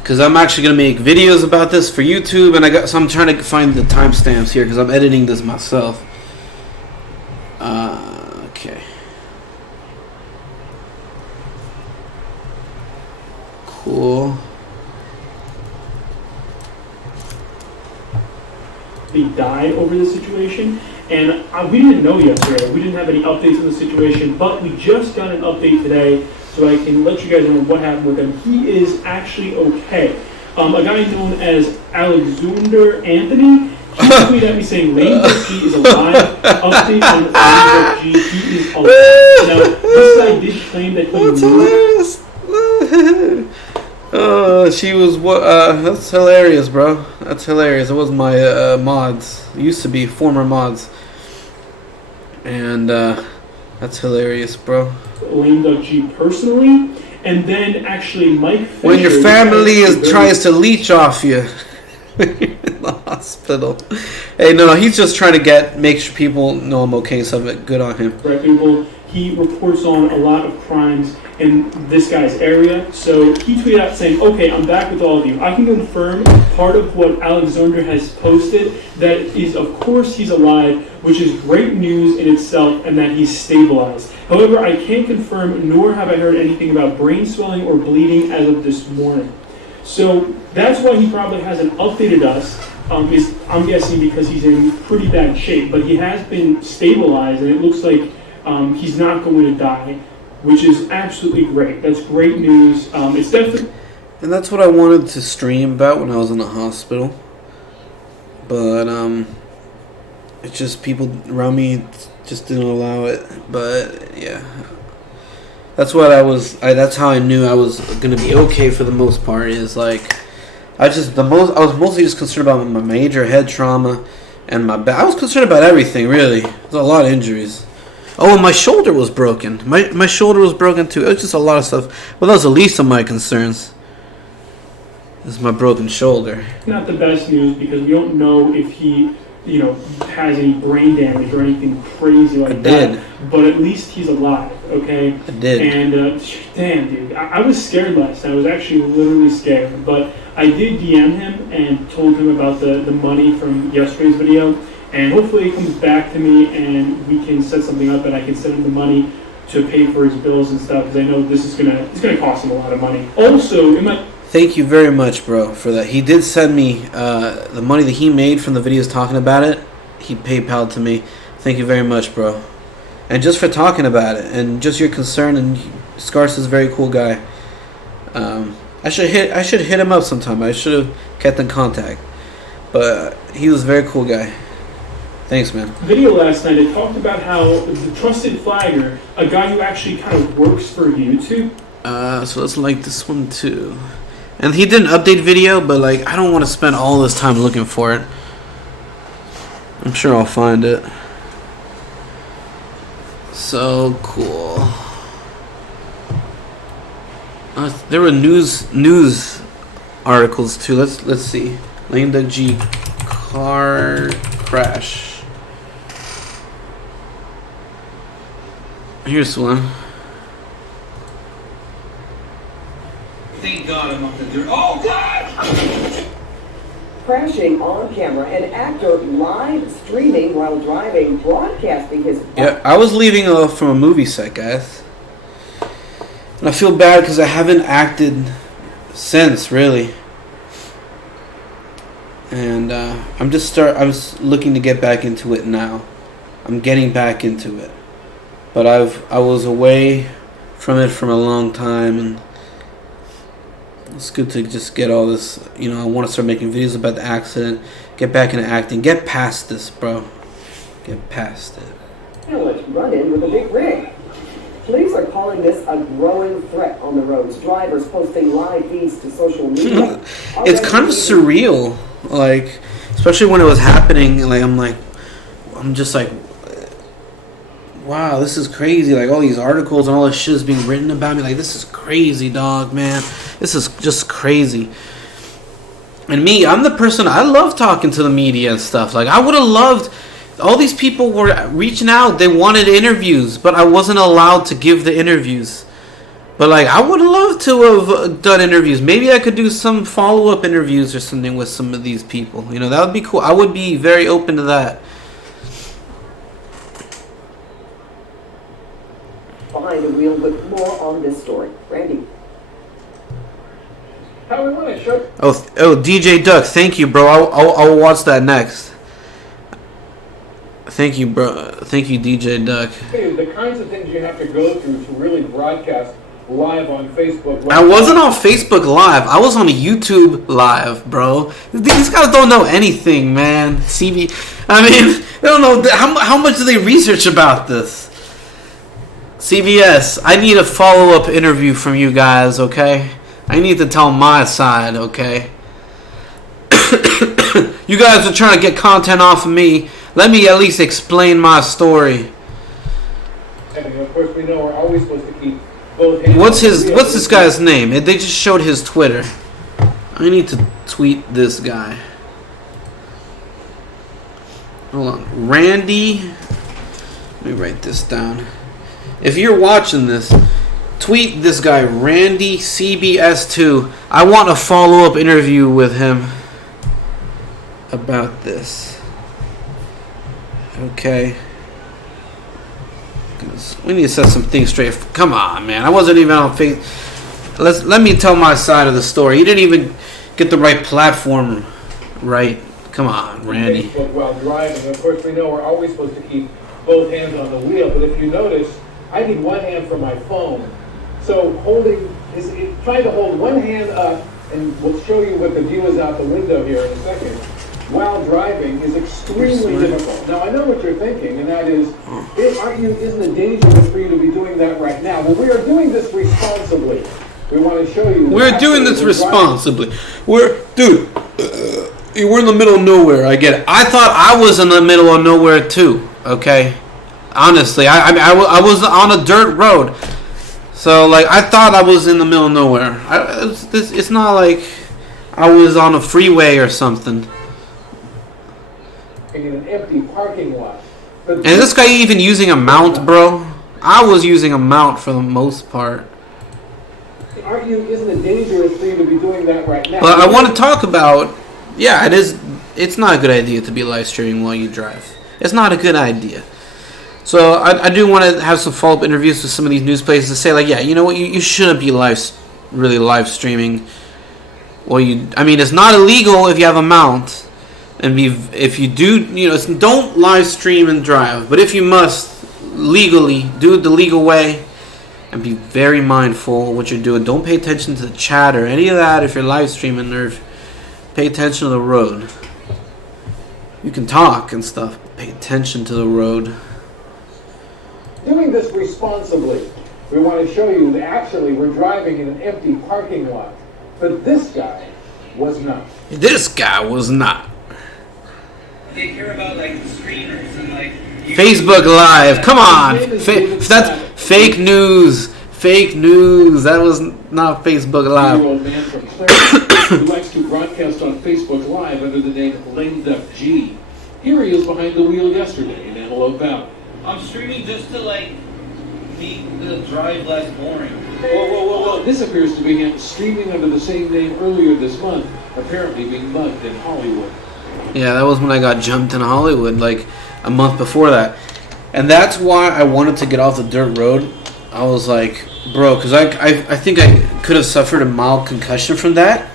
Because I'm actually gonna make videos about this for YouTube, and so I'm trying to find the timestamps here, because I'm editing this myself. Okay. Cool. He died over the situation, and we didn't know yesterday. We didn't have any updates on the situation, but we just got an update today, so I can let you guys know what happened with him. He is actually okay. A guy known as Alexander Anthony, he tweeted at me saying Lame Duck G is alive. Update on Lame Duck G, he is alive. Now, this guy did claim that he That's knew. hilarious. She was what? That's hilarious, bro. That's hilarious. It was my mods. It used to be former mods, and that's hilarious, bro. Lame Duck G personally, and then actually Mike Fisher. When your family tries to leech off you. In the hospital. Hey, no, he's just trying to make sure people know I'm okay and stuff. Good on him. Reputable. He reports on a lot of crimes in this guy's area. So he tweeted out saying, okay, I'm back with all of you. I can confirm part of what Alexander has posted, that is, of course, he's alive, which is great news in itself, and that he's stabilized. However, I can't confirm, nor have I heard anything about brain swelling or bleeding as of this morning. So that's why he probably hasn't updated us, I'm guessing because he's in pretty bad shape. But he has been stabilized, and it looks like he's not going to die, which is absolutely great. That's great news. It's definitely... And that's what I wanted to stream about when I was in the hospital. But it's just people around me just didn't allow it. But yeah. That's what that's how I knew I was gonna be okay for the most part. Is like, I was mostly just concerned about my major head trauma and my back. I was concerned about everything really. There's a lot of injuries. Oh, and my shoulder was broken. My shoulder was broken too. It was just a lot of stuff. Well, that was the least of my concerns. This is my broken shoulder. Not the best news because we don't know if he, has any brain damage or anything crazy like that. But at least he's alive, okay? I did. And, damn, dude. I was scared last night. I was actually literally scared. But I did DM him and told him about the money from yesterday's video. And hopefully it comes back to me and we can set something up and I can send him the money to pay for his bills and stuff. Because I know this is it's gonna cost him a lot of money. Also, Thank you very much, bro, for that. He did send me the money that he made from the videos talking about it. He PayPal'd to me. Thank you very much, bro. And just for talking about it and just your concern. And Scars is a very cool guy. I should hit him up sometime. I should have kept in contact. But he was a very cool guy. Thanks, man. Video last night, it talked about how the Trusted Flagger, a guy who actually kind of works for YouTube. So let's like this one too. And he did an update video, but like I don't want to spend all this time looking for it. I'm sure I'll find it. So cool. There were news articles too. Let's see. Lane G car crash. Here's one. Thank God I'm off the dirt. Oh God! Crashing on camera, an actor live streaming while driving, broadcasting his... Yeah, I was leaving from a movie set, guys. And I feel bad because I haven't acted since, really. And I'm looking to get back into it now. I'm getting back into it. But I was away from it for a long time, and it's good to just get all this, you know, I want to start making videos about the accident, get back into acting, get past this, bro. Get past it. Let's run in with a big rig. Police are calling this a growing threat on the roads. Drivers posting live feeds to social media. It's kind of surreal, like, especially when it was happening, like, I'm just like, wow, this is crazy. Like, all these articles and all this shit is being written about me. Like, this is crazy, dog, man. This is just crazy. And me, I'm the person, I love talking to the media and stuff. Like, I would have loved, all these people were reaching out. They wanted interviews, but I wasn't allowed to give the interviews. But, like, I would have loved to have done interviews. Maybe I could do some follow-up interviews or something with some of these people. You know, that would be cool. I would be very open to that. Behind the wheel with more on this story. Randy. How we want to show. Oh, DJ Duck, thank you, bro. I'll watch that next. Thank you, bro. Thank you, DJ Duck. The kinds of things you have to go through to really broadcast live on Facebook. I wasn't on Facebook Live. I was on YouTube Live, bro. These guys don't know anything, man. I mean, they don't know how much do they research about this. CBS, I need a follow-up interview from you guys, okay? I need to tell my side, okay? You guys are trying to get content off of me. Let me at least explain my story. And of course, we know we're always supposed to keep both hands. What's this guy's name? They just showed his Twitter. I need to tweet this guy. Hold on. Randy. Let me write this down. If you're watching this, tweet this guy, Randy CBS2. I want a follow-up interview with him about this. Okay. We need to set some things straight. Come on, man. I wasn't even on Facebook. Let me tell my side of the story. You didn't even get the right platform right. Come on, Randy. Facebook while driving. Of course, we know we're always supposed to keep both hands on the wheel. But if you notice, I need one hand for my phone. So trying to hold one hand up, and we'll show you what the view is out the window here in a second, while driving is extremely difficult. Now, I know what you're thinking, and that is, isn't it dangerous for you to be doing that right now? Well, we are doing this responsibly. We want to show you. We're doing this responsibly. We're in the middle of nowhere. I get it. I thought I was in the middle of nowhere too. Okay, honestly, I was on a dirt road, so like I thought I was in the middle of nowhere. It's not like I was on a freeway or something. In an empty parking lot. And is this guy even using a mount, bro? I was using a mount for the most part. Isn't it dangerous for you to be doing that right now? But I want to talk about, yeah, it is. It's not a good idea to be live streaming while you drive. It's not a good idea. So I do want to have some follow-up interviews with some of these news places to say, like, yeah, you know what, you shouldn't be really live streaming. Well, it's not illegal if you have a mount. And if you do, don't live stream and drive. But if you must, legally, do it the legal way. And be very mindful of what you're doing. Don't pay attention to the chat or any of that if you're live streaming, or pay attention to the road. You can talk and stuff, but pay attention to the road. Doing this responsibly. We want to show you that actually we're driving in an empty parking lot. But this guy was not. This guy was not. They care about like the streamers and like Facebook Live. Come on. That's fake news. Fake news. That was not Facebook Live. Old man from Clarence who likes to broadcast on Facebook Live under the name Lame Duck G. Here he is behind the wheel yesterday in Antelope Valley. I'm streaming just to like make the drive less boring. Whoa. This appears to be him streaming under the same name earlier this month, apparently being mugged in Hollywood. Yeah, that was when I got jumped in Hollywood, like a month before that. And that's why I wanted to get off the dirt road. I was like, bro, because I think I could have suffered a mild concussion from that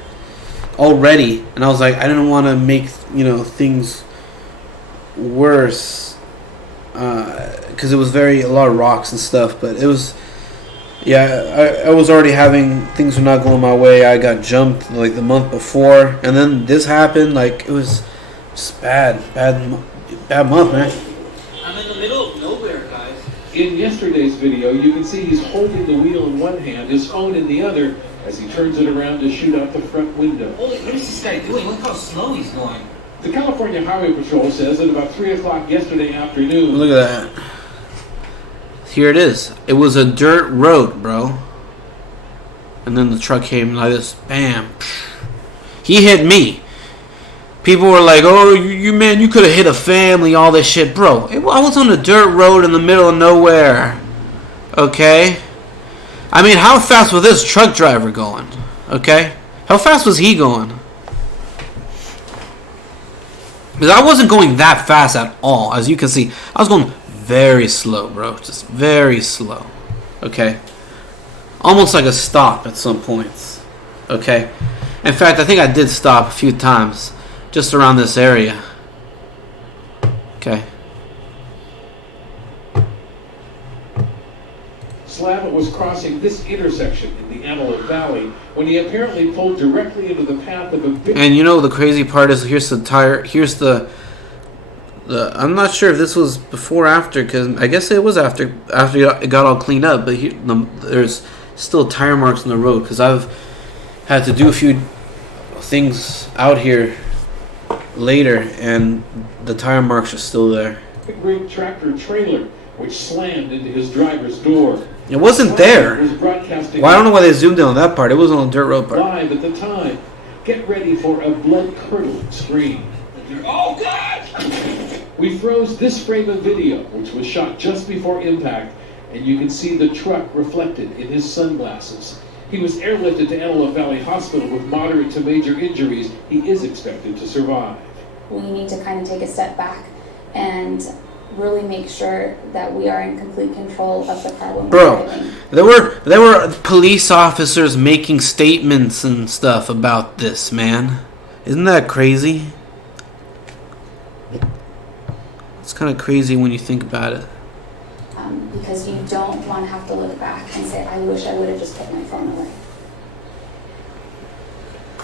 already. And I was like, I didn't want to make, things worse. Because it was a lot of rocks and stuff. But it was, I was already having, things were not going my way. I got jumped like the month before. And then this happened. Like, it was just bad month, man. I'm in the middle of nowhere, guys. In yesterday's video, you can see he's holding the wheel in one hand, his phone in the other, as he turns it around to shoot out the front window. Holy, what is this guy doing? Look how slow he's going. The California Highway Patrol says at about 3 o'clock yesterday afternoon... Look at that. Here it is. It was a dirt road, bro. And then the truck came like this. Bam. He hit me. People were like, oh, you man, you could have hit a family, all this shit. Bro, I was on a dirt road in the middle of nowhere. Okay? I mean, how fast was this truck driver going? Okay? How fast was he going? Because I wasn't going that fast at all. As you can see, I was going very slow, bro. Just very slow. Okay? Almost like a stop at some points. Okay? In fact, I think I did stop a few times. Just around this area. Okay. Slavitt was crossing this intersection in the Antelope Valley when he apparently pulled directly into the path of a big... And the crazy part is, here's the tire, here's the I'm not sure if this was before or after, because I guess it was after it got all cleaned up, but there's still tire marks on the road, because I've had to do a few things out here later, and the tire marks are still there. Big rig tractor trailer, which slammed into his driver's door. It wasn't there. Was broadcasting well, I don't know why they zoomed in on that part. It wasn't on the dirt road part. Live at the time. Get ready for a blood-curdling scream. Oh, God! We froze this frame of video, which was shot just before impact, and you can see the truck reflected in his sunglasses. He was airlifted to Antelope Valley Hospital with moderate to major injuries. He is expected to survive. We need to kind of take a step back and really make sure that we are in complete control of the car when we're driving. There were police officers making statements and stuff about this, man. Isn't that crazy? It's kind of crazy when you think about it. Because you don't want to have to look back and say, I wish I would have just put my phone away.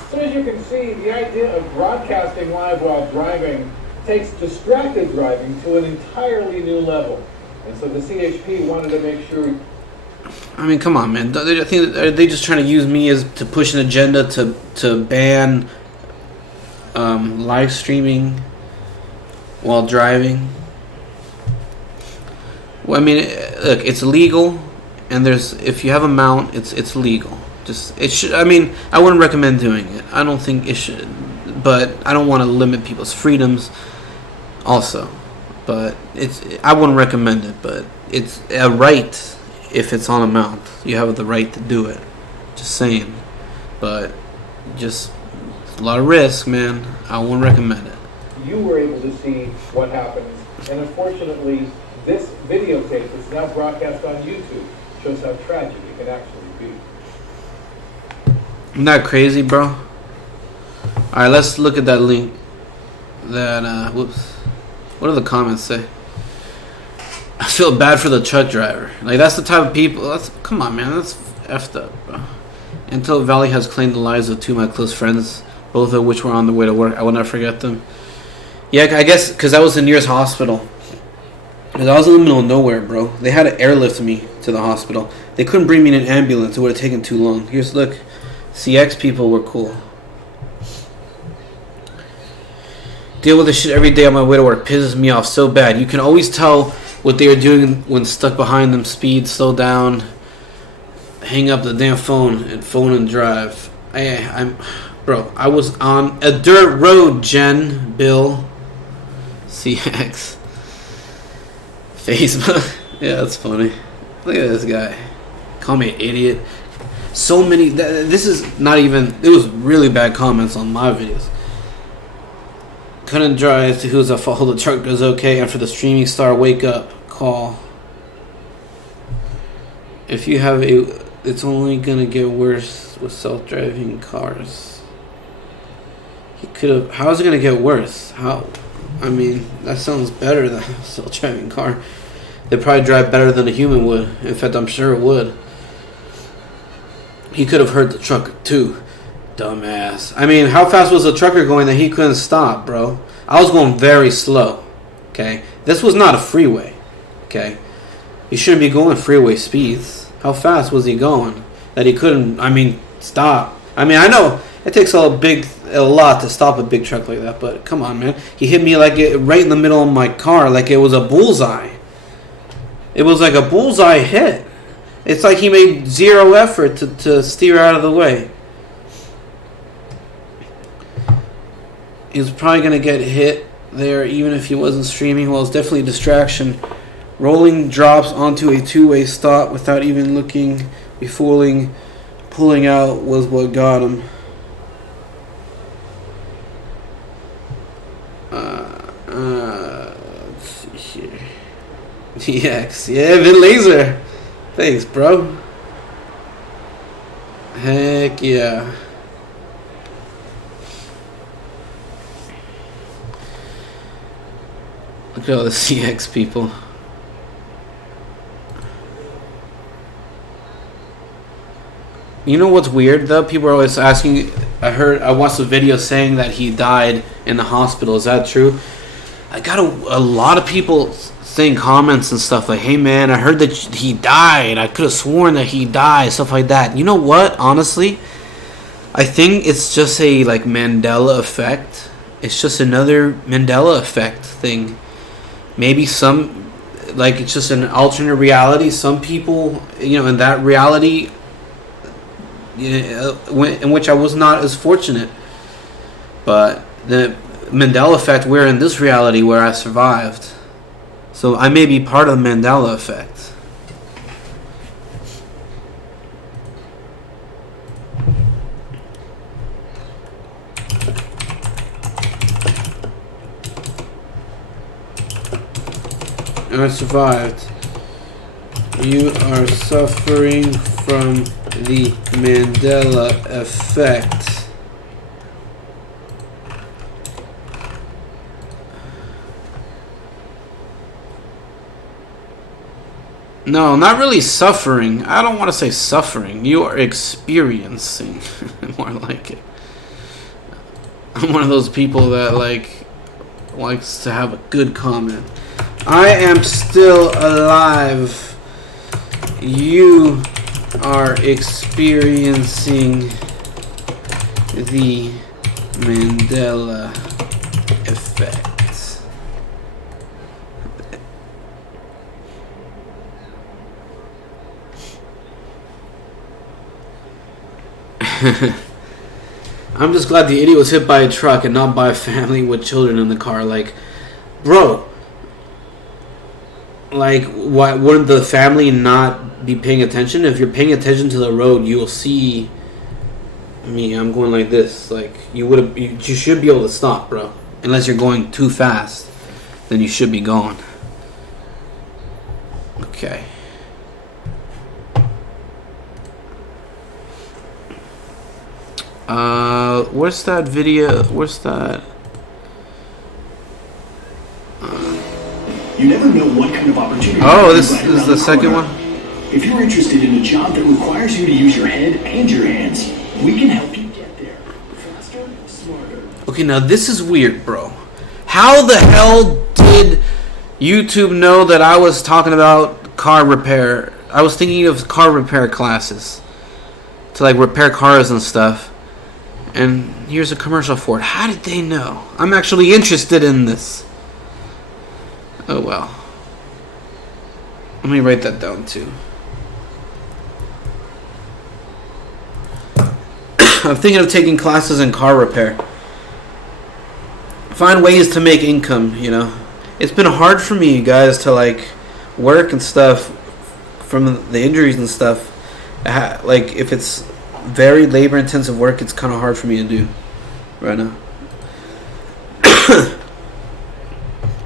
So as you can see, the idea of broadcasting live while driving takes distracted driving to an entirely new level. And so the CHP wanted to make sure... I mean, come on, man. Are they just trying to use me to push an agenda to ban live streaming while driving? Well, I mean, look, it's legal, and if you have a mount, it's legal. I mean, I wouldn't recommend doing it. I don't think it should, but I don't want to limit people's freedoms also. But I wouldn't recommend it, but it's a right if it's on a mount. You have the right to do it. Just saying. But just a lot of risk, man. I wouldn't recommend it. You were able to see what happens, and unfortunately, this videotape is now broadcast on YouTube. Shows how tragic it can actually be. Isn't that crazy, bro? Alright, let's look at that link. Whoops. What do the comments say? I feel bad for the truck driver. Like, that's the type of people. Come on, man. That's effed up, bro. Antelope Valley has claimed the lives of two of my close friends, both of which were on the way to work. I will never forget them. Yeah, I guess because I was the nearest hospital. Because I was in the middle of nowhere, bro. They had to airlift me to the hospital. They couldn't bring me in an ambulance. It would have taken too long. Look. CX people were cool. Deal with this shit every day on my way to work. Pisses me off so bad. You can always tell what they are doing when stuck behind them. Speed, slow down, hang up the damn phone and drive. Bro, I was on a dirt road, Jen, Bill, CX, Facebook. Yeah, that's funny. Look at this guy. Call me an idiot. So many. This is not even. It was really bad comments on my videos. Couldn't drive to who's at fault. The truck goes okay. And for the streaming star, wake up call. If you have it's only gonna get worse with self-driving cars. He could have. How is it gonna get worse? How? I mean, that sounds better than a self-driving car. They probably drive better than a human would. In fact, I'm sure it would. He could have hurt the trucker too. Dumbass. I mean, how fast was the trucker going that he couldn't stop, bro? I was going very slow. Okay? This was not a freeway. Okay? You shouldn't be going freeway speeds. How fast was he going that he couldn't, stop? I mean, I know it takes a lot to stop a big truck like that, but come on, man. He hit me right in the middle of my car like it was a bullseye. It was like a bullseye hit. It's like he made zero effort to steer out of the way. He was probably going to get hit there even if he wasn't streaming. Well, it's definitely a distraction. Rolling drops onto a two-way stop without even looking, pulling out was what got him. Let's see here. DX. Yeah, Vin Laser. Thanks, bro. Heck yeah. Look at all the CX people. You know what's weird though? People are always asking. I watched a video saying that he died in the hospital. Is that true? I got a lot of people saying comments and stuff like, "Hey man, I heard that he died. I could have sworn that he died." Stuff like that. You know what? Honestly, I think it's just a Mandela effect. It's just another Mandela effect thing. Maybe it's just an alternate reality. Some people, in that reality, in which I was not as fortunate. But the Mandela effect, we're in this reality where I survived. So I may be part of the Mandela effect. I survived. You are suffering from the Mandela effect. No, not really suffering. I don't want to say suffering. You are experiencing. More like it. I'm one of those people that likes to have a good comment. I am still alive. You are experiencing the Mandela effect. I'm just glad the idiot was hit by a truck and not by a family with children in the car. Bro. Why wouldn't the family not be paying attention? If you're paying attention to the road, you'll see me. I'm going like this. You should be able to stop, bro. Unless you're going too fast, then you should be going. Okay. Where's that video? Where's that? You never know what kind of opportunity. Oh, this is the second one. If you're interested in a job that requires you to use your head and your hands, we can help you get there. Faster, smarter. Okay, now this is weird, bro. How the hell did YouTube know that I was talking about car repair? I was thinking of car repair classes to repair cars and stuff. And here's a commercial for it. How did they know? I'm actually interested in this. Oh well. Let me write that down too. I'm thinking of taking classes in car repair. Find ways to make income, you know. It's been hard for me, guys, to like work and stuff from the injuries and stuff. Like if it's very labor intensive work, it's kind of hard for me to do right now.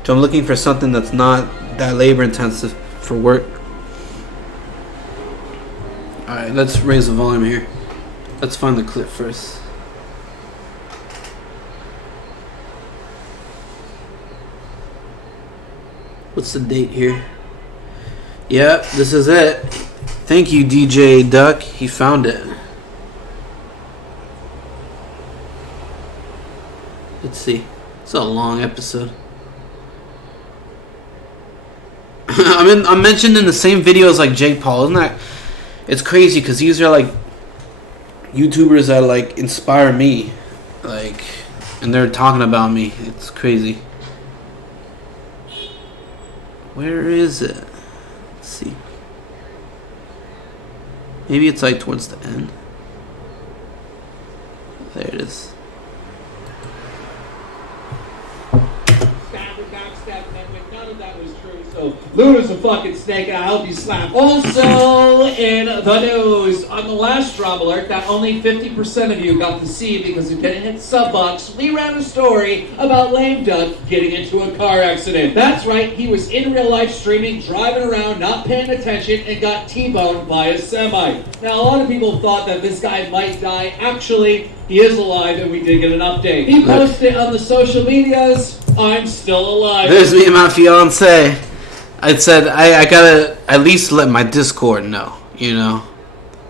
So I'm looking for something that's not that labor intensive for work. Alright, let's raise the volume here. Let's find the clip first. What's the date here? Yep, this is it. Thank you, DJ Duck. He found it. Let's see. It's a long episode. I'm mentioned in the same videos like Jake Paul. Isn't that? It's crazy because these are like YouTubers that like inspire me, like, and they're talking about me. It's crazy. Where is it? Let's see. Maybe it's like towards the end. There it is. So Luna's a fucking snake, and I hope you slap. Also in the news, on the last drama alert that only 50% of you got to see because of getting hit sub-box, we ran a story about Lame Duck getting into a car accident. That's right, he was in real life streaming, driving around, not paying attention, and got T-boned by a semi. Now, a lot of people thought that this guy might die. Actually, he is alive, and we did get an update. He posted on the social medias, "I'm still alive." There's me and my fiance. I said, I gotta at least let my Discord know, you know.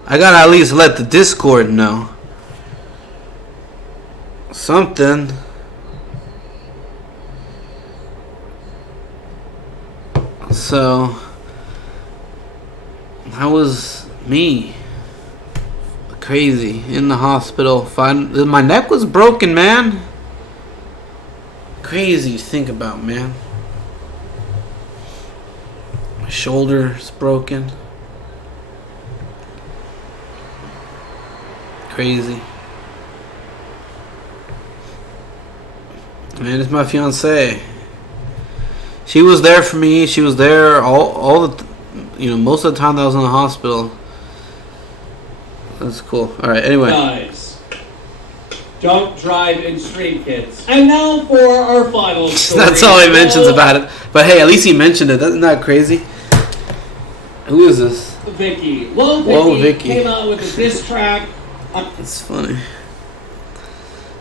I gotta at least let the Discord know. Something. So, that was me. Crazy. In the hospital. My neck was broken, man. Crazy to think about, man. Shoulder's broken. Crazy. Man, it's my fiance. She was there for me. She was there all the, most of the time that I was in the hospital. That's cool. All right. Anyway. Guys, don't drive and stream, kids. And now for our final story. That's all he mentions about it. But hey, at least he mentioned it. Isn't that crazy? Who is this? Vicky. Whoa, Vicky came out with a diss track. That's funny.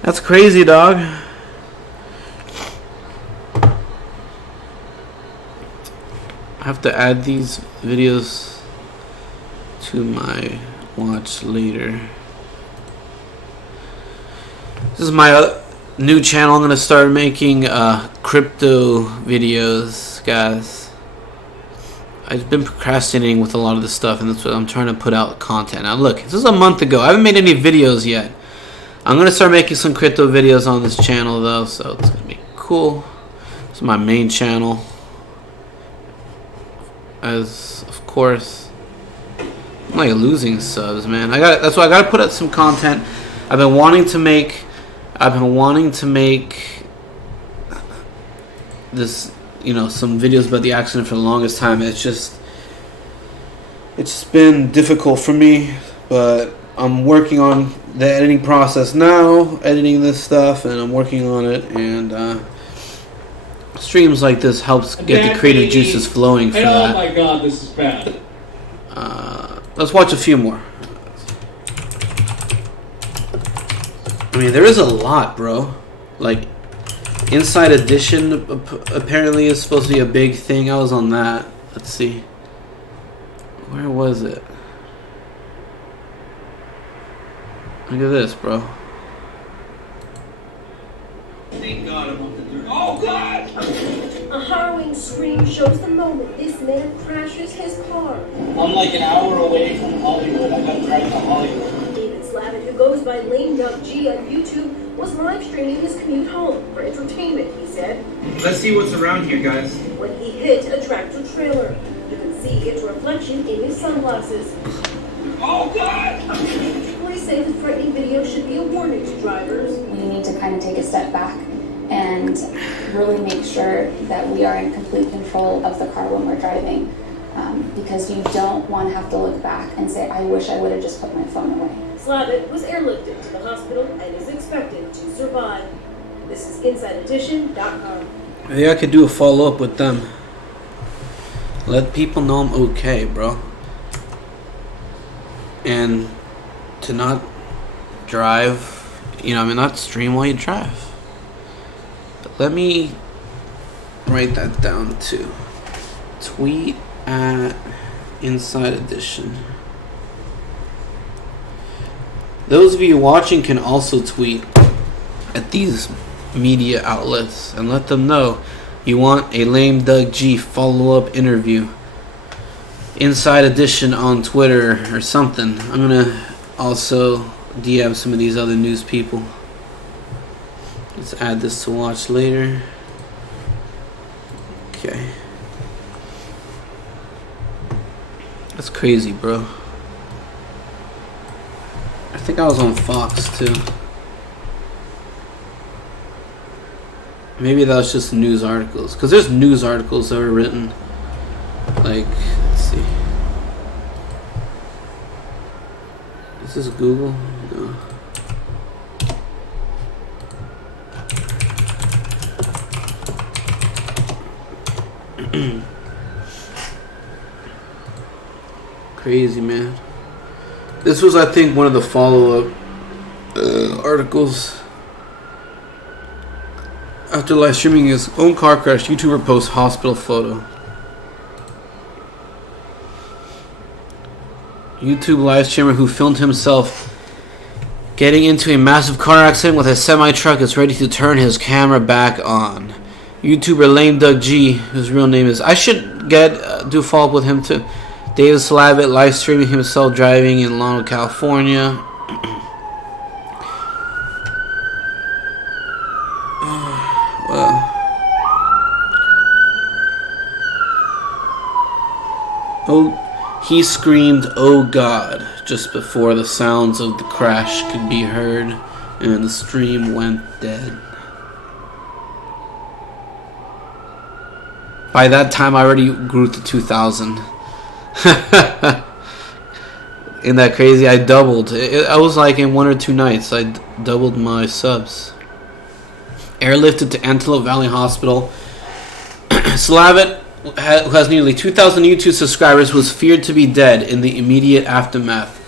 That's crazy, dog. I have to add these videos to my watch later. This is my new channel. I'm gonna start making crypto videos, guys. I've been procrastinating with a lot of this stuff, and that's what I'm trying to put out content. Now look, this is a month ago. I haven't made any videos yet. I'm gonna start making some crypto videos on this channel though, so it's gonna be cool. It's my main channel, as of course. I'm like losing subs, man. That's why I gotta put out some content. I've been wanting to make this, some videos about the accident for the longest time. It's been difficult for me, but I'm working on the editing process now, editing this stuff, and I'm working on it, and streams like this helps get the creative juices flowing for that. Oh my god, this is bad. Let's watch a few more. I mean, there is a lot, bro. Like, Inside Edition apparently is supposed to be a big thing. I was on that. Let's see. Where was it? Look at this, bro. Thank God I'm up to 30. Oh God! A harrowing scream shows the moment this man crashes his car. I'm like an hour away from Hollywood. I got to drive to Hollywood. David Slavin, who goes by Lame Duck G on YouTube, was live streaming his commute home for entertainment, he said. Let's see what's around here, guys. When he hit a tractor trailer, you can see its reflection in his sunglasses. Oh, God! Police say the frightening video should be a warning to drivers. We need to kind of take a step back and really make sure that we are in complete control of the car when we're driving, because you don't want to have to look back and say, I wish I would have just put my phone away. Slavitt was airlifted to the hospital and is expected to survive. This is InsideEdition.com. Maybe I could do a follow-up with them. Let people know I'm okay, bro. And to not drive, not stream while you drive. But let me write that down too. Tweet at Inside Edition. Those of you watching can also tweet at these media outlets and let them know you want a Lame Duck G follow-up interview. Inside Edition on Twitter or something. I'm gonna also DM some of these other news people. Let's add this to watch later. Okay. That's crazy, bro. I think I was on Fox too. Maybe that was just news articles. Because there's news articles that were written. Like, let's see. Is this Google? No. Crazy, man. This was, I think, one of the follow-up articles. After live streaming his own car crash, YouTuber posts hospital photo. YouTube live streamer who filmed himself getting into a massive car accident with a semi-truck is ready to turn his camera back on. YouTuber Lame Duck G, whose real name is... I should do a follow-up with him too. David Slavitt live streaming himself driving in Llano, California. He screamed, "Oh God," just before the sounds of the crash could be heard, and the stream went dead. By that time, I already grew to 2,000. Isn't that crazy? I doubled. I was like in 1 or 2 nights, I doubled my subs. Airlifted to Antelope Valley Hospital. Slavitt, who has nearly 2,000 YouTube subscribers, was feared to be dead in the immediate aftermath.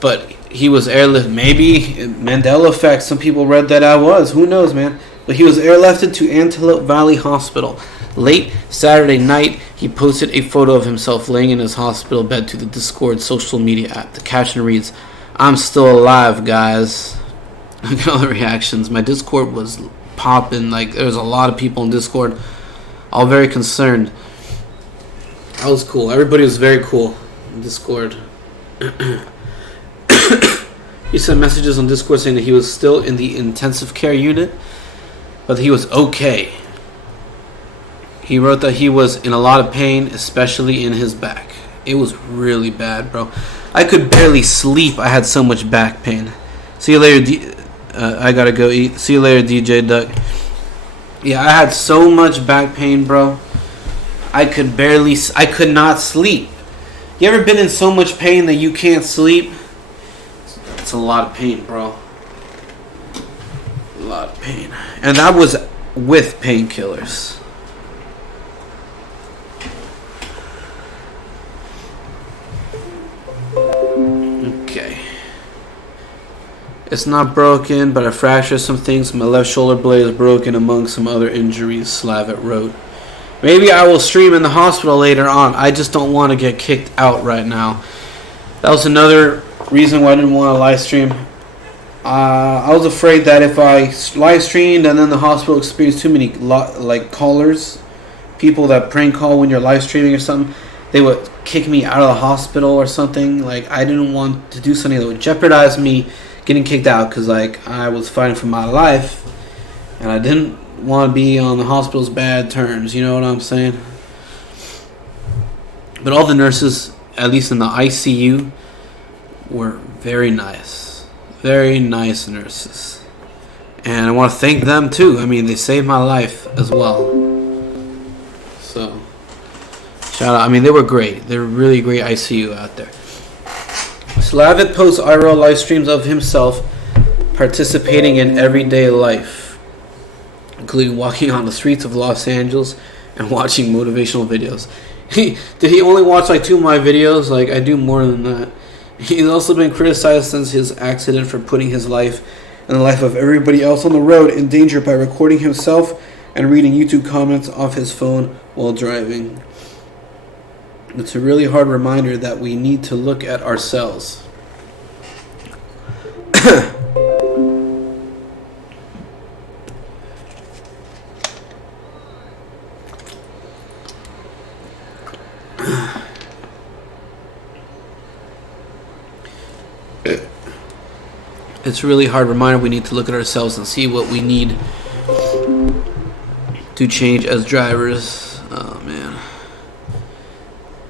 But he was airlifted. Maybe Mandela effect. Some people read that I was. Who knows, man? But he was airlifted to Antelope Valley Hospital. Late Saturday night, he posted a photo of himself laying in his hospital bed to the Discord social media app. The caption reads, "I'm still alive, guys." Look at all the reactions. My Discord was popping. Like, there was a lot of people in Discord, all very concerned. That was cool. Everybody was very cool in Discord. He sent messages on Discord saying that he was still in the intensive care unit, but he was okay. He wrote that he was in a lot of pain, especially in his back. It was really bad, bro. I could barely sleep. I had so much back pain. See you later, I gotta go eat. See you later, DJ Duck. Yeah, I had so much back pain, bro. I could not sleep. You ever been in so much pain that you can't sleep? It's a lot of pain, bro. A lot of pain. And that was with painkillers. Okay. It's not broken, but I fractured some things. My left shoulder blade is broken among some other injuries, Slavitt wrote. Maybe I will stream in the hospital later on. I just don't want to get kicked out right now. That was another reason why I didn't want to live stream. I was afraid that if I live streamed and then the hospital experienced too many callers, people that prank call when you're live streaming or something, they would kick me out of the hospital or something. Like, I didn't want to do something that would jeopardize me getting kicked out, because like I was fighting for my life and I didn't want to be on the hospital's bad terms, you know what I'm saying? But all the nurses, at least in the ICU, were very nice nurses, and I want to thank them too. I mean, they saved my life as well, so shout out. I mean, they were great. They were really great ICU out there. Slavic posts IRL live streams of himself participating in everyday life, including walking on the streets of Los Angeles and watching motivational videos. Did he only watch like 2 of my videos? Like, I do more than that. He's also been criticized since his accident for putting his life and the life of everybody else on the road in danger by recording himself and reading YouTube comments off his phone while driving. It's a really hard reminder that we need to look at ourselves. It's a really hard reminder we need to look at ourselves and see what we need to change as drivers. Oh man.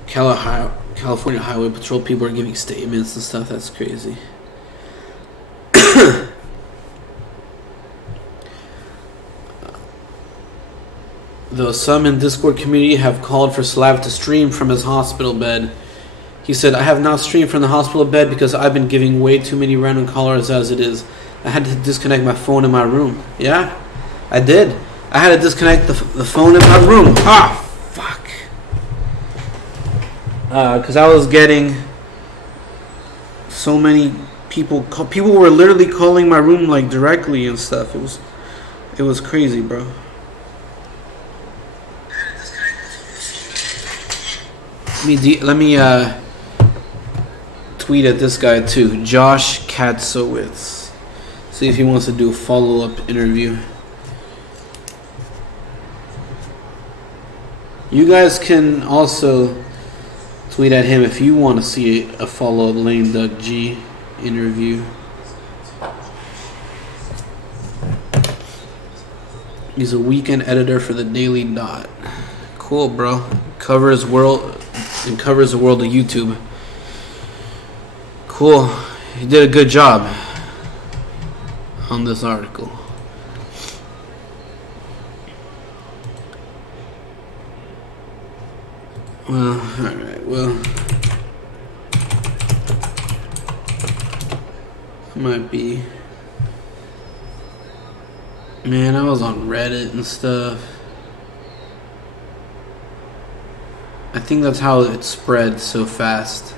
California Highway Patrol people are giving statements and stuff. That's crazy. Though some in Discord community have called for Slav to stream from his hospital bed, he said, I have not streamed from the hospital bed because I've been giving way too many random callers as it is. I had to disconnect my phone in my room. Yeah, I did. I had to disconnect the phone in my room. Ah, fuck. Because I was getting so many people. People were literally calling my room like directly and stuff. It was crazy, bro. Let me tweet at this guy too, Josh Katzowitz. See if he wants to do a follow-up interview. You guys can also tweet at him if you want to see a follow-up Lane Duck G interview. He's a weekend editor for the Daily Dot. Cool, bro. Covers the world of YouTube. Cool. He did a good job on this article. Well, alright, well, might be. Man, I was on Reddit and stuff. I think that's how it spread so fast.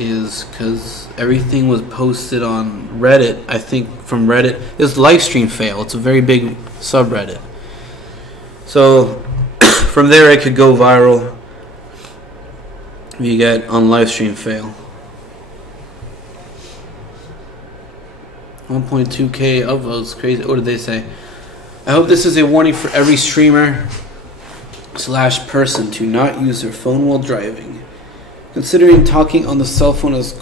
Is because everything was posted on Reddit. I think from Reddit, this livestream fail. It's a very big subreddit. So from there, it could go viral. If you get on livestream fail. 1.2k upvotes, crazy. What did they say? I hope this is a warning for every streamer / person to not use their phone while driving. Considering talking on the cell phone has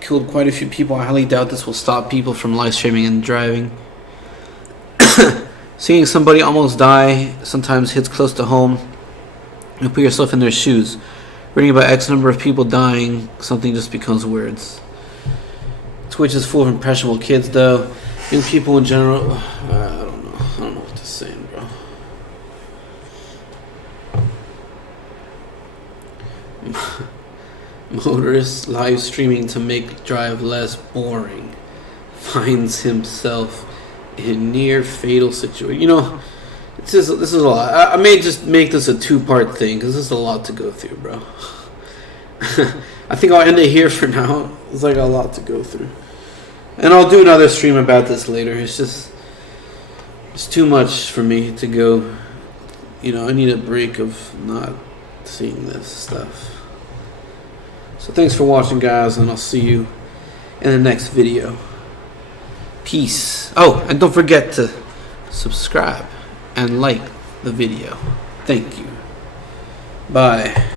killed quite a few people, I highly doubt this will stop people from live streaming and driving. Seeing somebody almost die sometimes hits close to home. You put yourself in their shoes. Reading about X number of people dying, something just becomes words. Twitch is full of impressionable kids, though. Young people in general, I don't know what to say, bro. Motorist live streaming to make drive less boring. Finds himself in near fatal situation. You know, this is a lot. I may just make this a 2-part thing because this is a lot to go through, bro. I think I'll end it here for now. It's like a lot to go through. And I'll do another stream about this later. It's too much for me to go. You know, I need a break of not seeing this stuff. So thanks for watching, guys, and I'll see you in the next video. Peace. Oh, and don't forget to subscribe and like the video. Thank you. Bye.